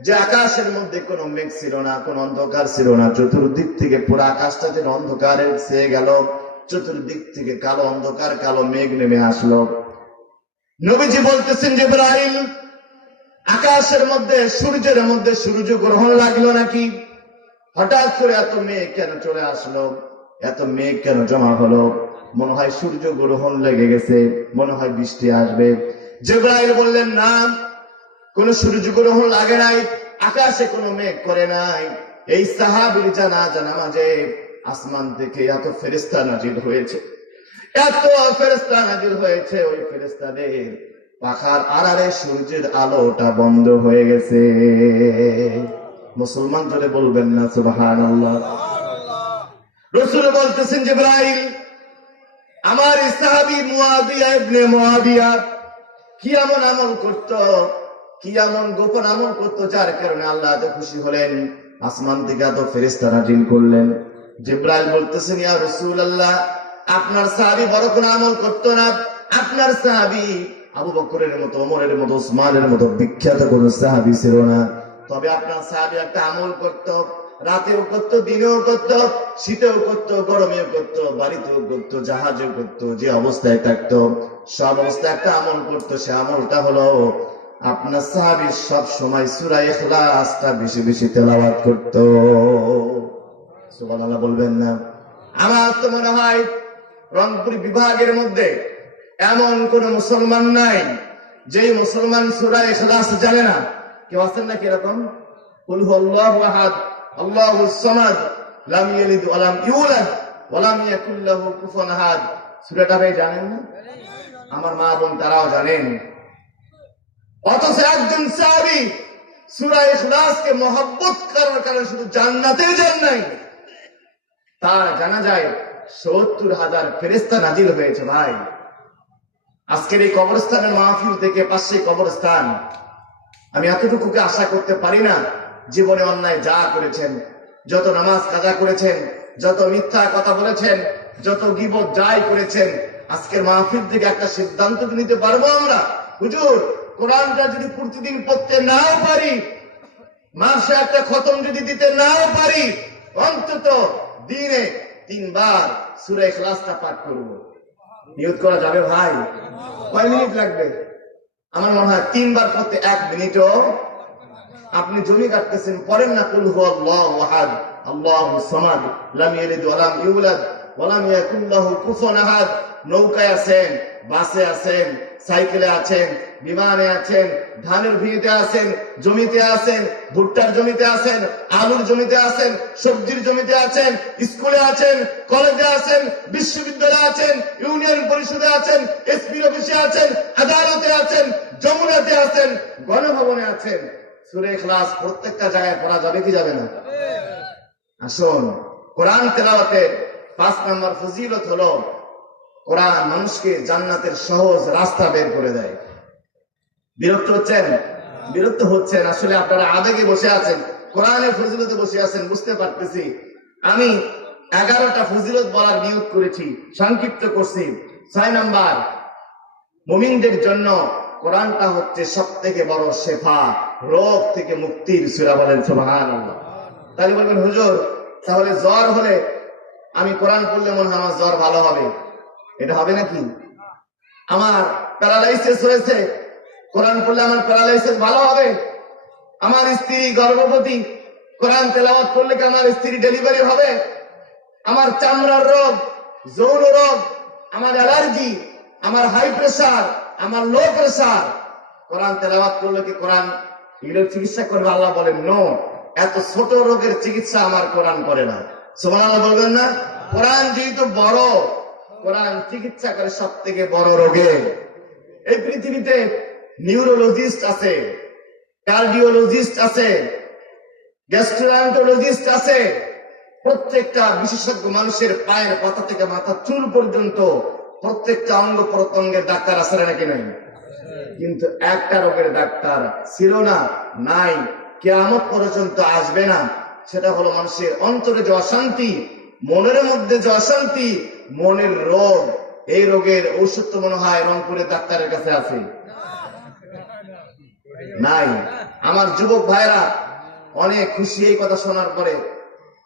যে আকাশের মধ্যে কোনো মেঘ ছিল না, কোনো অন্ধকার ছিল না, চতুর্দিক থেকে পুরো আকাশটা যেন অন্ধকারে ছেয়ে গেল। চতুর্দিক থেকে কালো অন্ধকার, কালো মেঘ নেমে আসলো। নবীজি বলতেছেন, জিবরাইল আকাশের মধ্যে সূর্যের মধ্যে সূর্য গ্রহণ লাগলো নাকি? হঠাৎ করে এত মেঘ কেন চলে আসলো, এত মেঘ কেন জমা হলো? মনে হয় সূর্য গ্রহণ লেগে গেছে, মনে হয় বৃষ্টি আসবে। জিবরাইল বললেন, না, কোন সূর্য গ্রহণ লাগে নাই, আকাশে কোনো মেঘ করে নাই। এই সাহাবীর জানাজা নামাজে আসমান থেকে এত ফেরেশতা নাজিল হয়েছে, এত ফেরেশতা নাজিল হয়েছে, ওই ফেরেশতাদের পাখার আড়ালে সূর্যের আলোটা বন্ধ হয়ে গেছে। মুসলমান জোরে বলবেন না সুবহানাল্লাহ। রাসূল বলতেছেন, জিবরাইল আমার সাহাবী মুআবিয়া ইবনে মুআবিয়া কি এমন আমল করত, কি এমন গোপন আমল করত, যার কারণে আল্লাহ এত খুশি হলেন, আসমান থেকে এত ফেরেশতা নাজিল করলেন। জিবরাইল বলতেছেন, ইয়া রাসূলুল্লাহ, আপনার সাহাবী বড় কোন আমল করত না। আপনার সাহাবী আবু বকরের মতো, ওমরের মতো, উসমানের মতো বিখ্যাত কোন সাহাবী ছিল না। তবে আপনার সাহাবী একটা আমল করত, রাতেও করত, দিনেও করত, শীতেও করত, গরমেও করত, বাড়িতেও করত, জাহাজেও করত, যে অবস্থায় থাকত সব অবস্থায় একটা আমল করত। সে আমলটা হলো আপনার সাহাবী সব সময় সূরা ইখলাসটা বেশি বেশি তেলাওয়াত করত। সুবহানাল্লাহ বলবেন না? আমার তো মনে হয় রংপুর বিভাগের মধ্যে এমন কোন মুসলমান নাই যে মুসলমান সূরা ইখলাস জানে না। কেউ আছেন নাকি এরকম? কুল হুয়াল্লাহু আহাদ আল্লাহুস সামাদ লাম ইয়ালিদ ওয়া লাম ইউলাদ ওয়া লাম ইয়াকুল লাহু কুফুয়ান আহাদ। সূরাটা ভাই জানেন না? আমার মা বোন তারাও জানেন। অথচ একজন সাহাবী সূরা ইখলাসকে মহব্বত করার কারণে শুধু জান্নাতে যান নাই, তার জানা যায় ৭০,০০০ ফেরেশতা নাজিল হয়েছে। ভাই, আজকের এই কবরস্থানের মাহফিল থেকে পাশে কবরস্থান, আমি এতটুকুকে আশা করতে পারি না জীবনে অন্যায় যা করেছেন, যত নামাজ কাজা করেছেন, যত মিথ্যা কথা বলেছেন, যত গীবত যাই করেছেন, আজকের মাহফিল থেকে একটা সিদ্ধান্ত নিতে পারবো আমরা, হুজুর কোরআনটা যদি প্রতিদিন পড়তে নাও পারি, মাসে একটা খতম যদি দিতে নাও পারি, অন্তত দিনে ৩ বার সূরা ইখলাসটা পাঠ করব। নিয়ত করা যাবে ভাই? কয় মিনিট লাগবে? আমার মনে হয় ৩ বার করতে ১ মিনিটও। আপনি জমি কাটতেছেন, পড়েন না কুল হুয়াল্লাহু আহাদ আল্লাহুস সামাদ লাম ইয়ালিদ ওয়া লাম ইউলাদ ওয়া লাম ইয়াকুল লাহু কুফুয়ান আহাদ। নৌকায় আছেন, বাসে আছেন, সাইকেলে আছেন, বিমানে আছেন, ধানের ভিড়িতে আছেন, জমিতে আছেন, ভুট্টার জমিতে আছেন, আলুর জমিতে আছেন, সবজির জমিতে আছেন, স্কুলে আছেন, কলেজে আছেন, বিশ্ববিদ্যালয়ে আছেন, ইউনিয়ন পরিষদে আছেন, এসপি অফিসে আছেন, আদালতে আছেন, যমুনাতে আছেন, গণভবনে আছেন। সূরা ইখলাস প্রত্যেকটা জায়গায় পড়া যাবে কি যাবে না? আসুন, কোরআন তেলাওয়াতের ৫ নম্বর ফজিলত হলো কোরআন মানুষকে জান্নাতের সহজ রাস্তা বের করে দেয়। বিরক্ত হচ্ছেন? বিরক্ত হচ্ছেন, আসলে আপনারা আবেগে বসে আছেন, কোরআনের ফজিলতে বসে আছেন, বুঝতে পারতেছি। আমি 11টা ফজিলত বলার নিয়ত করেছি, সংক্ষিপ্ত করছি। ৬ নম্বর, মুমিনদের জন্য কোরআনটা হচ্ছে সবথেকে বড় শেফা, রোগ থেকে মুক্তির সূরা। বলেন সুবহানাল্লাহ। তাহলে বলবেন হুজুর, তাহলে জ্বর হলে আমি কোরআন পড়লে মনে হয় আমার জ্বর ভালো হবে, এটা হবে নাকি? আমার প্যারালাইসিস হয়েছে, কোরআন পড়লে আমার প্যারালাইসিস ভালো হবে? আমার স্ত্রী গর্ভবতী, কোরআন তেলাওয়াত করলে কি আমার স্ত্রী ডেলিভারি হবে? আমার চামড়ার রোগ, যৌন রোগ, আমার অ্যালার্জি, আমার হাই প্রেসার, আমার লো প্রেসার, কোরআন তেলাওয়াত করলে কি কোরআন এগুলোর চিকিৎসা করবে? আল্লাহ বলেন নো, এত ছোট রোগের চিকিৎসা আমার কোরআন করে না। সুবহানাল্লাহ বলবেন না? কোরআন যেহেতু বড়, কোরআন চিকিৎসা করে সব থেকে বড় রোগে। এই পৃথিবীতে নিউরোলজিস্ট আছে, কার্ডিওলজিস্ট আছে, গ্যাস্ট্রোএন্টারোলজিস্ট আছে, প্রত্যেকটা বিশেষজ্ঞ মানুষের পায়ের পাতা থেকে মাথার চুল পর্যন্ত প্রত্যেকটা অঙ্গ প্রত্যঙ্গের ডাক্তার আছে নাকি নাই? কিন্তু একটা রোগের ডাক্তার ছিল না, নাই, কিয়ামত পর্যন্ত আসবে না। সেটা হলো মানুষের অন্তরে যে অশান্তি, মনের মধ্যে যে অশান্তি, মনের রোগ। এই রোগের ঔষধ তো মনে হয় রংপুরের ডাক্তারের কাছে আছে? নাই। আমার যুবক ভাইরা অনেক খুশি এই কথা শোনার পরে,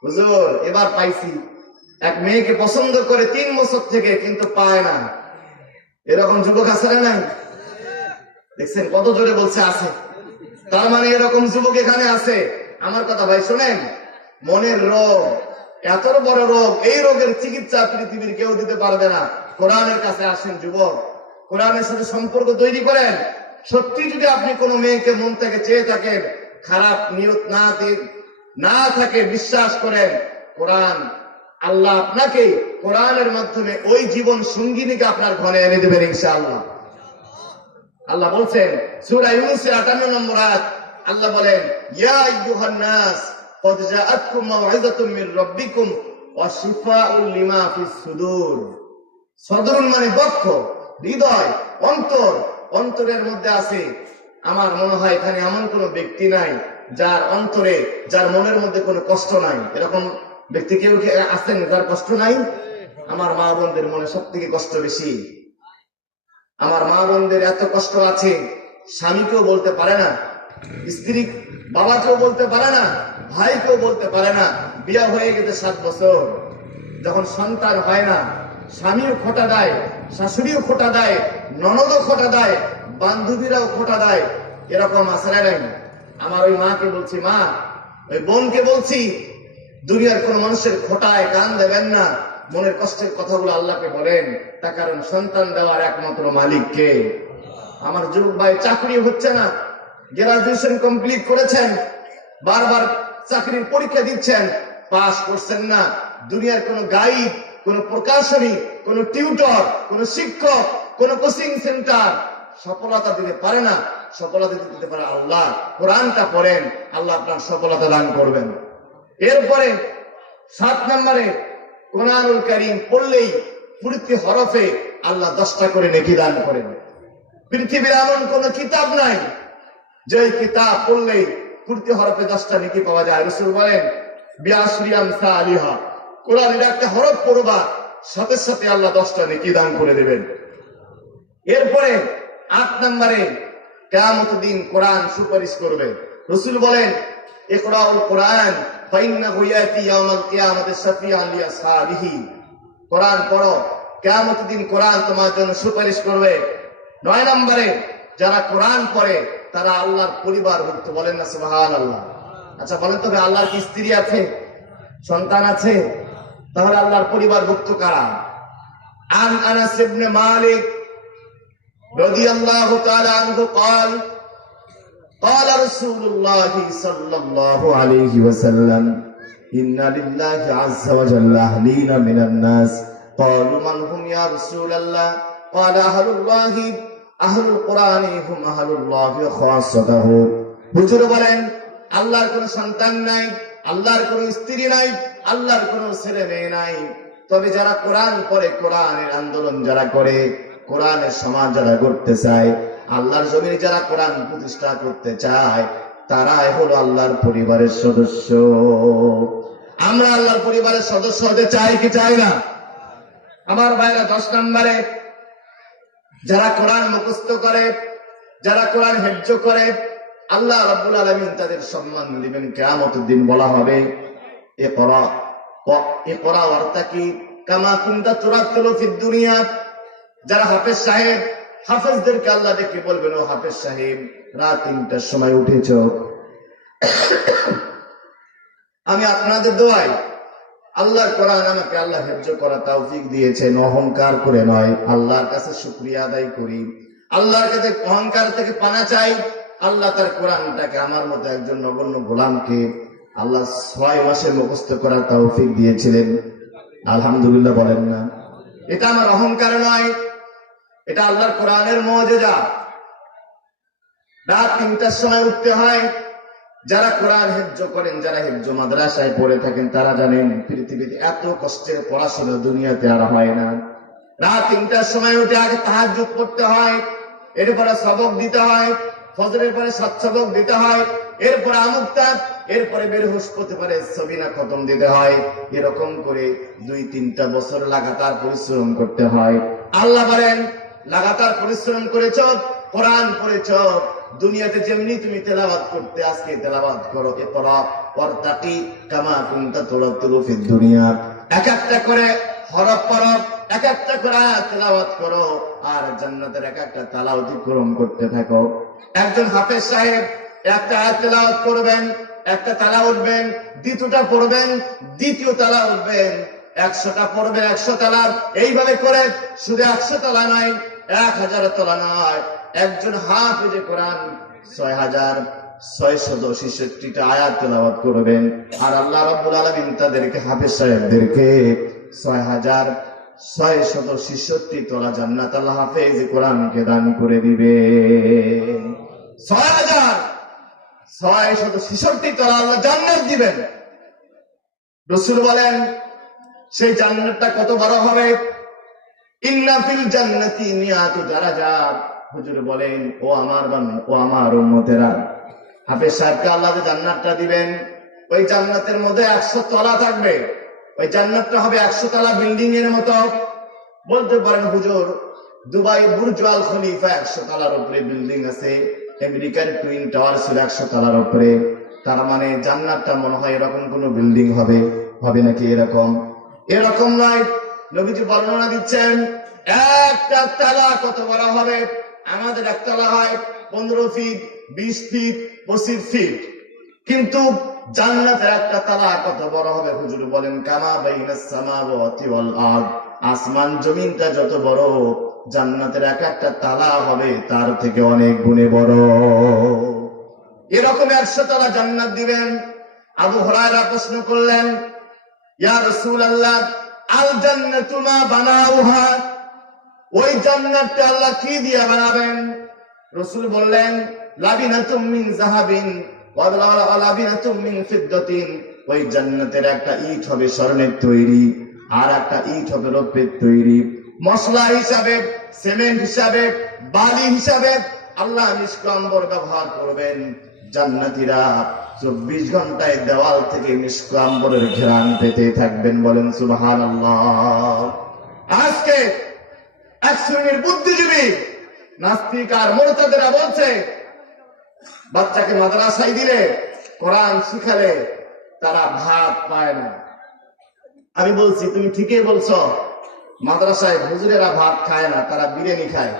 হুজুর এবার পাইছি। এক মেয়েকে পছন্দ করে 3 বছর থেকে, কিন্তু পায় না। এরকম যুবক আছে না নাই? দেখছেন কত জোরে বলছে আছে। তার মানে এরকম যুবক এখানে আছে। আমার কথা ভাই শোনেন, মনের রোগ এত বড় রোগ, এই রোগের চিকিৎসা পৃথিবীর কেউ দিতে পারবে না। কোরআনের কাছে আসেন যুবক, কোরআনের সাথে সম্পর্ক তৈরি করেন। সত্যি যদি আপনি কোনো মেয়েকে মন থেকে চেয়ে থাকেন, খারাপ নিয়ত না থাকে, বিশ্বাস করেন কোরআন, আল্লাহ আপনাকে কোরআনের মাধ্যমে ওই জীবন সঙ্গিনীকে আপনার ঘরে এনে দেবেন ইনশাআল্লাহ। আল্লাহ বলছেন সূরা ইউনূসের ৫৮ নম্বর আয়াত, আল্লাহ বলেন ইয়া আইয়ুহান নাস ক্বাদ জাআতকুম মাউইযাতুম মির রাব্বিকুম ওয়া শিফাউল লিমা ফিস সুদূর। সদরুন মানে বক্ষ, হৃদয়, অন্তর, অন্তরের মধ্যে আছে। আমার মনে হয় এখানে এমন কোন ব্যক্তি নাই যার অন্তরে, যার মনের মধ্যে কোনো কষ্ট নাই। এরকম ব্যক্তি কেউ আছেন যার কষ্ট নাই? আমার মা বোনদের মনে সব থেকে কষ্ট বেশি। আমার মা বোনদের এত কষ্ট আছে, স্বামীকেও বলতে পারে না, স্ত্রী বাবাকেও বলতে পারে না, ভাইকেও বলতে পারে না। বিয়ে হয়ে গেছে 7 বছর, যখন সন্তান হয় না, স্বামীও খোটা দেয়, শাশুড়িও খোটা দেয়, ননদও খোটা দেয়, বান্ধবীরাও খোটা দেয়। এরকম আসারে নাই। আমার ওই মাকে বলছি, মা, ওই বোনকে বলছি, দুনিয়ার কোন মানুষের খোটায় কান দেবেন না, মনের কষ্টের কথাগুলো আল্লাহকে বলেন। তার কারণ সন্তান দেওয়ার একমাত্র মালিক কে? আমার যুবক ভাই চাকরি হচ্ছে না, গ্রাজুয়েশন কমপ্লিট করেছেন, বারবার চাকরির পরীক্ষা দিচ্ছেন, পাস করছেন না। দুনিয়ার কোন গাইড, কোন প্রকাশনী, কোন টিউটর, কোন শিক্ষক, কোন কোচিং সেন্টার, সফলতা দিতে পারে না, সফলতা দিতে পারে আল্লাহ। কোরআনটা পড়েন, আল্লাহ আপনার সফলতা দান করবেন। এরপরে 7 নম্বরে, কোরআনুল কারীম পড়লেই প্রতি হরফে আল্লাহ 10টা করে নেকি দান করেন। পৃথিবীর এমন কোন কিতাব নাই যে কিতাব পড়লেই প্রতি হরফে 10টা নেকি পাওয়া যায়। রাসূল বলেন বিআশরি আমসালিহা, কোরআনের একটা হরফ পড়বা সাথে সাথে আল্লাহ 10টা নেকি দান করে দেবেন। এরপরে 8 নম্বরে, কিয়ামতের দিন কোরআন সুপারিশ করবে। রাসূল বলেন ইকরাউল কোরআন ফাইন্নাহু ইয়াতি ইয়াউমাল কিয়ামাতি শাফিআন লিআসহাবিহি, কোরআন পড়ো, কিয়ামতের দিন কোরআন তোমার জন্য সুপারিশ করবে। 9 নম্বরে, যারা কোরআন পড়ে তারা আল্লাহর পরিবারভুক্ত, বলেন না সুবহানাল্লাহ। আচ্ছা বলেন তবে আল্লাহর কি স্ত্রী আছে, সন্তান আছে? তাহলে আল্লাহর পরিবারভুক্ত কারা? আন আনাস ইবনে মালিক রাদিয়াল্লাহু তাআলা আনহু قال قال رسول الله صلى الله عليه وسلم إن لله عز وجل أهلين من الناس قالوا من هم يا رسول الله قال أهل الله أهل القرآن هم أهل الله خاصته। হুজুর বলেন আল্লাহর কোন সন্তান নাই, আল্লাহর কোন স্ত্রী নাই, আল্লাহর কোন ছেলে মেয়ে নাই, তবে যারা কোরআন পড়ে, কোরআনের আন্দোলন যারা করে, কোরআনের সমাজ যারা গড়তে চায়, আল্লাহর জমিনে যারা কোরআন প্রতিষ্ঠা করতে চায়, তারাই হলো আল্লাহর পরিবারের সদস্য। আমরা আল্লাহর পরিবারের সদস্য হতে চাই কি চাই না? আমার ভাইরা 10 নম্বরে, যারা কোরআন মুখস্থ করে, যারা কোরআন হেফজ করে, আল্লাহ রাব্বুল আলামিন তাদের সম্মান দিবেন। কিয়ামতের দিন বলা হবে ইকরা ইকরা ওয়ারতাকি কামা কুনতা তুরাতিলু ফিদ দুনিয়া। যারা হাফেজ সাহেব, হাফেজদেরকে আল্লাহ ডেকে বলবেন ও হাফেজ সাহেব, রাত 3টার সময় উঠেছো, আমি আপনাদের দোয়ায় আল্লাহর কোরআন আমাকে আল্লাহ হেফজ করা তৌফিক দিয়েছেন, অহংকার করে নয়, আল্লাহর কাছে শুকরিয়া আদায় করি, আল্লাহর কাছে অহংকার থেকে পানা চাই। আল্লাহ তার কোরআনটাকে আমার মতো একজন নগণ্য গোলামকে আল্লাহ 6 মাসে মুখস্থ করার তৌফিক দিয়েছিলেন। আলহামদুলিল্লাহ বলেন না? এটা আমার অহংকার নয়, এটা আল্লাহর কোরআনের মুজিজা। রাত 3টার সময় উঠতে হয়। যারা কোরআন হেফজ করেন, যারা হেফজ মাদ্রাসায় পড়ে থাকেন, তারা জানেন পৃথিবীতে এত কষ্টের পড়াশোনা দুনিয়াতে আর হয় না। রাত 3টার সময় উঠে আগে তাহাজ্জুদ পড়তে হয়, এরপরে সবক দিতে হয়, ফজরের পরে 7 সবক দিতে হয়, এরপরে আমুক্তা, এরপরে বৃহস্পতিবারে সবিনা খতম দিতে হয়। এরকম করে 2-3টা বছর লাগাতার পরিশ্রম করতে হয়। আল্লাহ বলেন লাগাতার পরিশ্রম করেছ, কোরআন পড়েছ, দুনিয়াতে যেমনি তুমি তেলাওয়াত করতে আজকে তেলাওয়াত করো। ইকরা ওয়ারতাকি কামা কুনতা তুরাতিলু ফিদ দুনিয়া। এক একটা করে হরফ পড়ো, এক একটা করে তেলাওয়াত করো, আর জান্নাতের এক একটা তালা অতিক্রম করতে থাকো। একজন হাফেজ সাহেব একটা আয়াত তেলাওয়াত করবেন, একটা তালা উঠবেন, দ্বিতীয়টা পড়বেন, দ্বিতীয় তালা উঠবেন, 100টা পড়বেন, 100 তালা, এইভাবে করে শুধু 100 তালা নয়, 1000 তালা নয়। একজন হাফেজে কোরআন 6666টা আয়াত তেলাওয়াত করবেন, আর আল্লাহ রাব্বুল আলামিন তাদেরকে, হাফেজ সাহেবদেরকে 6666 তলা জান্নাত আল্লাহ হাফেজ কোরআনকে দান করে দিবে। 6666 তলা আল্লাহ জান্নাত দিবেন। রাসূল বলেন সেই জান্নাতটা কত বড় হবে? ইন্না ফিল জান্নাতি মিয়াতু দারাজাত। হুজুর বলেন ও আমার উম্মতেরা, হাফেজ সাহেবকে আল্লাহ যে জান্নাতটা দিবেন, ওই জান্নাতের মধ্যে 100 তলা থাকবে। ওই জান্নাতটা হবে 100 তলা বিল্ডিং এর মতো। বলতে পারেন হুজুর দুবাই বুর্জ আল খলিফা 100 তলার উপরে বিল্ডিং আছে, আমেরিকার টুইন টাওয়ার ছিল 100 তলার উপরে। তার মানে জান্নাতটা মনে হয় এরকম কোন বিল্ডিং হবে নাকি? এরকম নয়। নবীজি বর্ণনা দিচ্ছেন একটা তালা কত বড় হবে। আমাদের একতলা হয় 15 ফিট, 20 ফিট, 25 ফিট, কিন্তু জান্নাতের একটা তালা কত বড় হবে? হুজুর বলেন কামা বাইনাস সামাওয়াতি ওয়াল আরদ। আসমান জমিনটা যত বড়, জান্নাতের এক একটা তালা হবে তার থেকে অনেক গুণে বড়। এরকম 100 তালা জান্নাত দিবেন। আবু হুরায়রা প্রশ্ন করলেন ইয়া রাসূলুল্লাহ আল জান্নাতু মা বানাউহা, ওই জান্নাতটা আল্লাহ কি দিয়ে বানাবেন? রাসূল বললেন লাবিনাতুম মিন যাহাবিন ওয়া লাবিনাতুম মিন ফিদ্দাতিন, ওই জান্নাতের একটা ইট হবে স্বর্ণের তৈরি, আর একটা ইট হবে রৌপ্যের তৈরি। মশলা হিসাবে, সিমেন্ট হিসাবে, বালি হিসাবে আল্লাহ মিষ্কাম্বর ব্যবহার করবেন। জান্নাতীরা 24 ঘন্টায় দেওয়াল থেকে মিষ্কাম্বরের ঘ্রাণ পেতে থাকবেন। বলেন সুবহানাল্লাহ। আজকে এক শ্রেণীর বুদ্ধিজীবী নাস্তিক আর মুরতাদেরা বলছে বাচ্চাকে মাদ্রাসায় দিলে, কোরআন শিখালে তারা ভাত পায় না। আমি বলছি তুমি ঠিকই বলছো, মাদ্রাসায় হুজুরেরা ভাত খায় না, তারা বিরিয়ানি খায়।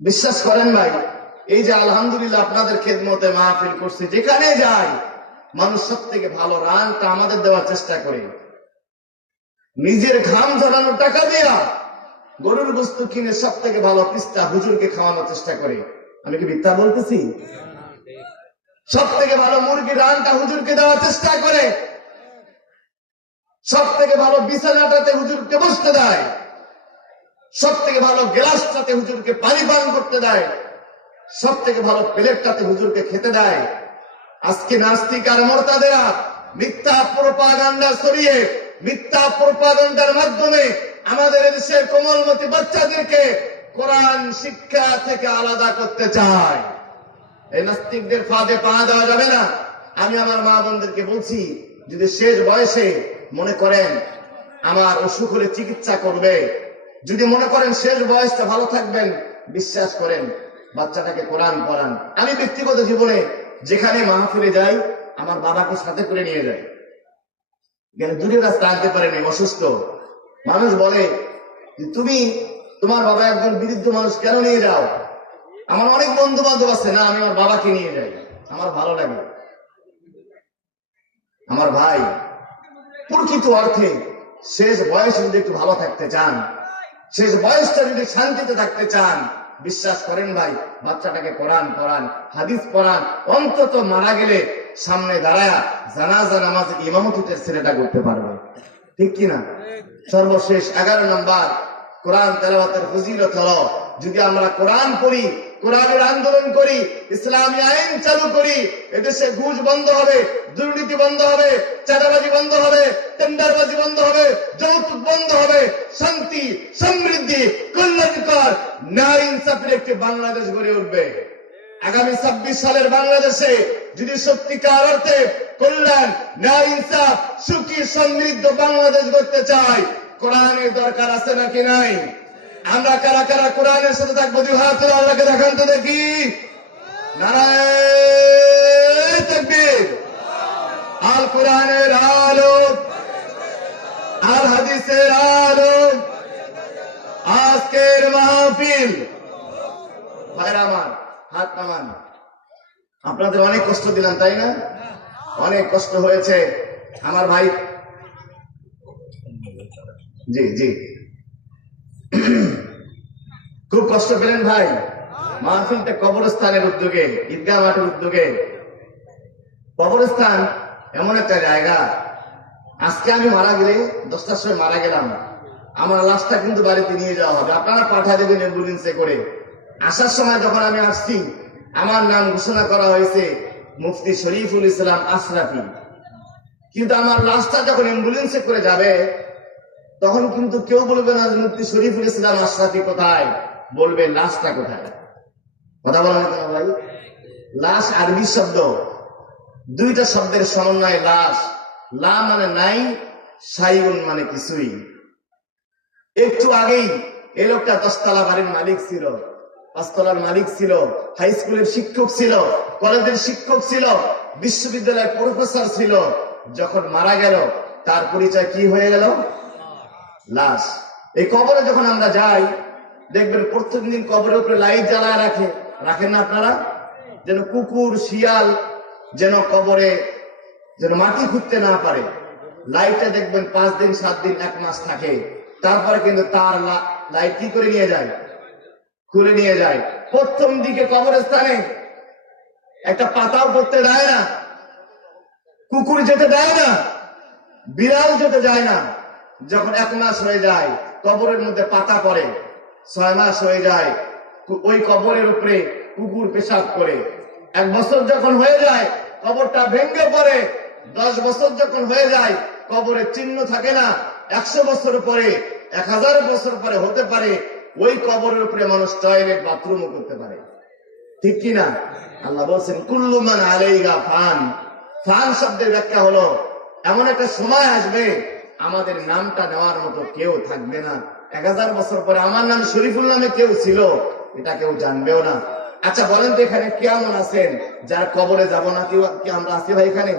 বিশ্বাস করেন ভাই, এই যে আলহামদুলিল্লাহ আপনাদের খেদমতে মাহফিল করছি, যেখানে যাই মানুষ সব থেকে ভালো রানটা আমাদের দেওয়ার চেষ্টা করে। নিজের ঘাম ঝরানোর টাকা দিয়া গরুর বস্তু কিনে সব থেকে ভালো পিস্তা হুজুরকে খাওয়ানোর চেষ্টা করে। আমি কি মিথ্যা বলতেছি? সব থেকে ভালো মুরগির রানটা হুজুরকে দেওয়ার চেষ্টা করে। সব থেকে ভালো বিছানাটাতে হুজুরকে বসতে দেয়। সব থেকে ভালো গ্লাসটাতে হুজুরকে পানি পান করতে দেয়। সব থেকে ভালো প্লেটটাতে হুজুরকে খেতে দেয়। আজকে নাস্তিক আর মুরতাদেরা মিথ্যা প্রোপাগান্ডা ছড়িয়ে, মিথ্যা প্রোপাগান্ডার মাধ্যমে আমাদের দেশের কোমলমতি বাচ্চাদেরকে কোরআন শিক্ষা থেকে আলাদা করতে চায়। এই নাস্তিকদের ফাঁদে পা দেওয়া যাবে না। আমি আমার মা বোনদেরকে বলছি, যদি শেষ বয়সে মনে করেন আমার অসুখ হলে চিকিৎসা করবে, যদি মনে করেন শেষ বয়সটা ভালো থাকবেন, বিশ্বাস করেন বাচ্চাটাকে কোরআন পড়ান। আমি ব্যক্তিগত জীবনে যেখানে মাহফিলে যাই আমার বাবাকে সাথে করে নিয়ে যাই। দূরে রাস্তা আনতে পারেনি, অসুস্থ মানুষ বলে তুমি তোমার বাবা একজন বৃদ্ধ মানুষ কেন নিয়ে যাও? আমার অনেক বন্ধু বান্ধব আছে, না আমি আমার বাবাকে নিয়ে যাই, আমার ভালো লাগে। আমার ভাই, প্রকৃত অর্থে শেষ বয়সে যদি একটু ভালো থাকতে চান, শেষ বয়সটা যদি শান্তিতে থাকতে চান, বিশ্বাস করেন ভাই বাচ্চাটাকে কোরআন পড়ান, হাদিস পড়ান। অন্তত মারা গেলে সামনে দাঁড়ায় জানাজা নামাজে ইমামতিতে ছেলেটা করতে পারবে, ঠিক কিনা? সর্বশেষ 11 নম্বর কোরআন তেলাওয়াতের ফজিলত হলো, যদি আমরা কোরআন পড়ি, কোরআনের আন্দোলন করি, ইসলামী আইন চালু করি, এদেশে ঘুষ বন্ধ হবে, দুর্নীতি বন্ধ হবে, চাঁদাবাজি বন্ধ হবে, টেন্ডারবাজি বন্ধ হবে, যৌতুক বন্ধ হবে, শান্তি, সমৃদ্ধি, কল্যাণকর, ন্যায় ইনসাফের একটি বাংলাদেশ গড়ে উঠবে। আগামী 26 সালের বাংলাদেশে যদি সত্যিকার অর্থে কল্যাণ, ন্যায় ইনসাফ, সুখী সমৃদ্ধ বাংলাদেশ গড়তে চাই, কোরআনের দরকার আছে নাকি নাই? আমরা কারা কারা কোরআনের সাথে থাকবো? দুই হাত তুলে আল্লাহকে দেখান তো দেখি। নারায়ে তাকবীর। আল কোরআনের আলো, আল হাদিসের আলো, আজকের মাহফিল। ভাইরা আমার, হাত নামান। আপনাদের অনেক কষ্ট দিলাম, তাই না? অনেক কষ্ট হয়েছে আমার ভাই। জি জি, খুব কষ্ট পেলেন ভাই। মাহফিলটা কবরস্থানের উদ্যোগে, ঈদগাহ মাঠের উদ্যোগে। কবরস্থান এমন একটা জায়গা, আজকে আমি মারা গেলে 10টার সময় মারা গেলাম, আমার লাশটা কিন্তু বাড়িতে নিয়ে যাওয়া হবে, আপনারা পাঠা দেবেন অ্যাম্বুলেন্সে করে। আসার সময় যখন আমি আসছি, আমার নাম ঘোষণা করা হয়েছে মুফতি শরীফুল ইসলাম আশরাফি, কিন্তু আমার লাশটা যখন অ্যাম্বুলেন্সে করে যাবে তখন কিন্তু কেউ বলবে না মুফতি শরীফুল ইসলাম আশরাফি কোথায়, বলবে লাশটা কোথায়। কথা বলা কেন ভাই? লাশ আরবি শব্দ, দুইটা শব্দের সমন্বয়ে লাশ। লা মানে নাই, সাইউন মানে কিছুই। একটু আগেই এই লোকটা 10 তলা বাড়ির মালিক ছিল, 5 তলার মালিক ছিল, হাই স্কুলের শিক্ষক ছিল, কলেজের শিক্ষক ছিল, বিশ্ববিদ্যালয়ের প্রফেসর ছিল। যখন মারা গেল তার পরিচয় কি হয়ে গেল? লাশ। এই কবরে যখন আমরা যাই দেখবেন প্রত্যেকদিন কবরের উপরে লাইট জ্বালায় রাখেন না আপনারা, যেন কুকুর শিয়াল যেন কবরে যেন মাটি খুঁজতে না পারে। লাইটটা দেখবেন 5 দিন 7 দিন 1 মাস থাকে, তারপরে কিন্তু তার লাইট কি করে নিয়ে যায়? খুলে নিয়ে যায়। প্রথম দিকে কবরস্থানে একটা পাতাও পড়তে দেয় না, কুকুর যেতে দেয় না, বিড়াল যেতে যায় না। যখন 1 মাস হয়ে যায় কবরের মধ্যে পাতা পড়ে, 6 মাস হয়ে যায়, ওই কবরের উপরে কুকুর পেশাব করে। 1 বছর যখন হয়ে যায় কবরটা ভেঙে পড়ে। 10 বছর যখন হয়ে যায় কবরের চিহ্ন থাকে না। 100 বছর পরে, 1000 বছর পরে হতে পারে ওই কবরের উপরে মানুষ টয়লেট বাথরুমও করতে পারে, ঠিক কিনা? আল্লাহ বলছেন কুল্লু মান আলাইহা ফান। ফান শব্দের ব্যাখ্যা হলো এমন একটা সময় আসবে আমাদের নামটা নেওয়ার মতো কেউ থাকবে না। 1000 বছর পরে আমার নাম শরীফুল নামে কেউ ছিল, এটা কেউ জানবেও না। আচ্ছা বলেন তো এখানে কেমন আছেন যার কবরে যাব না? কেউ কি আমরা আছি ভাই এখানে?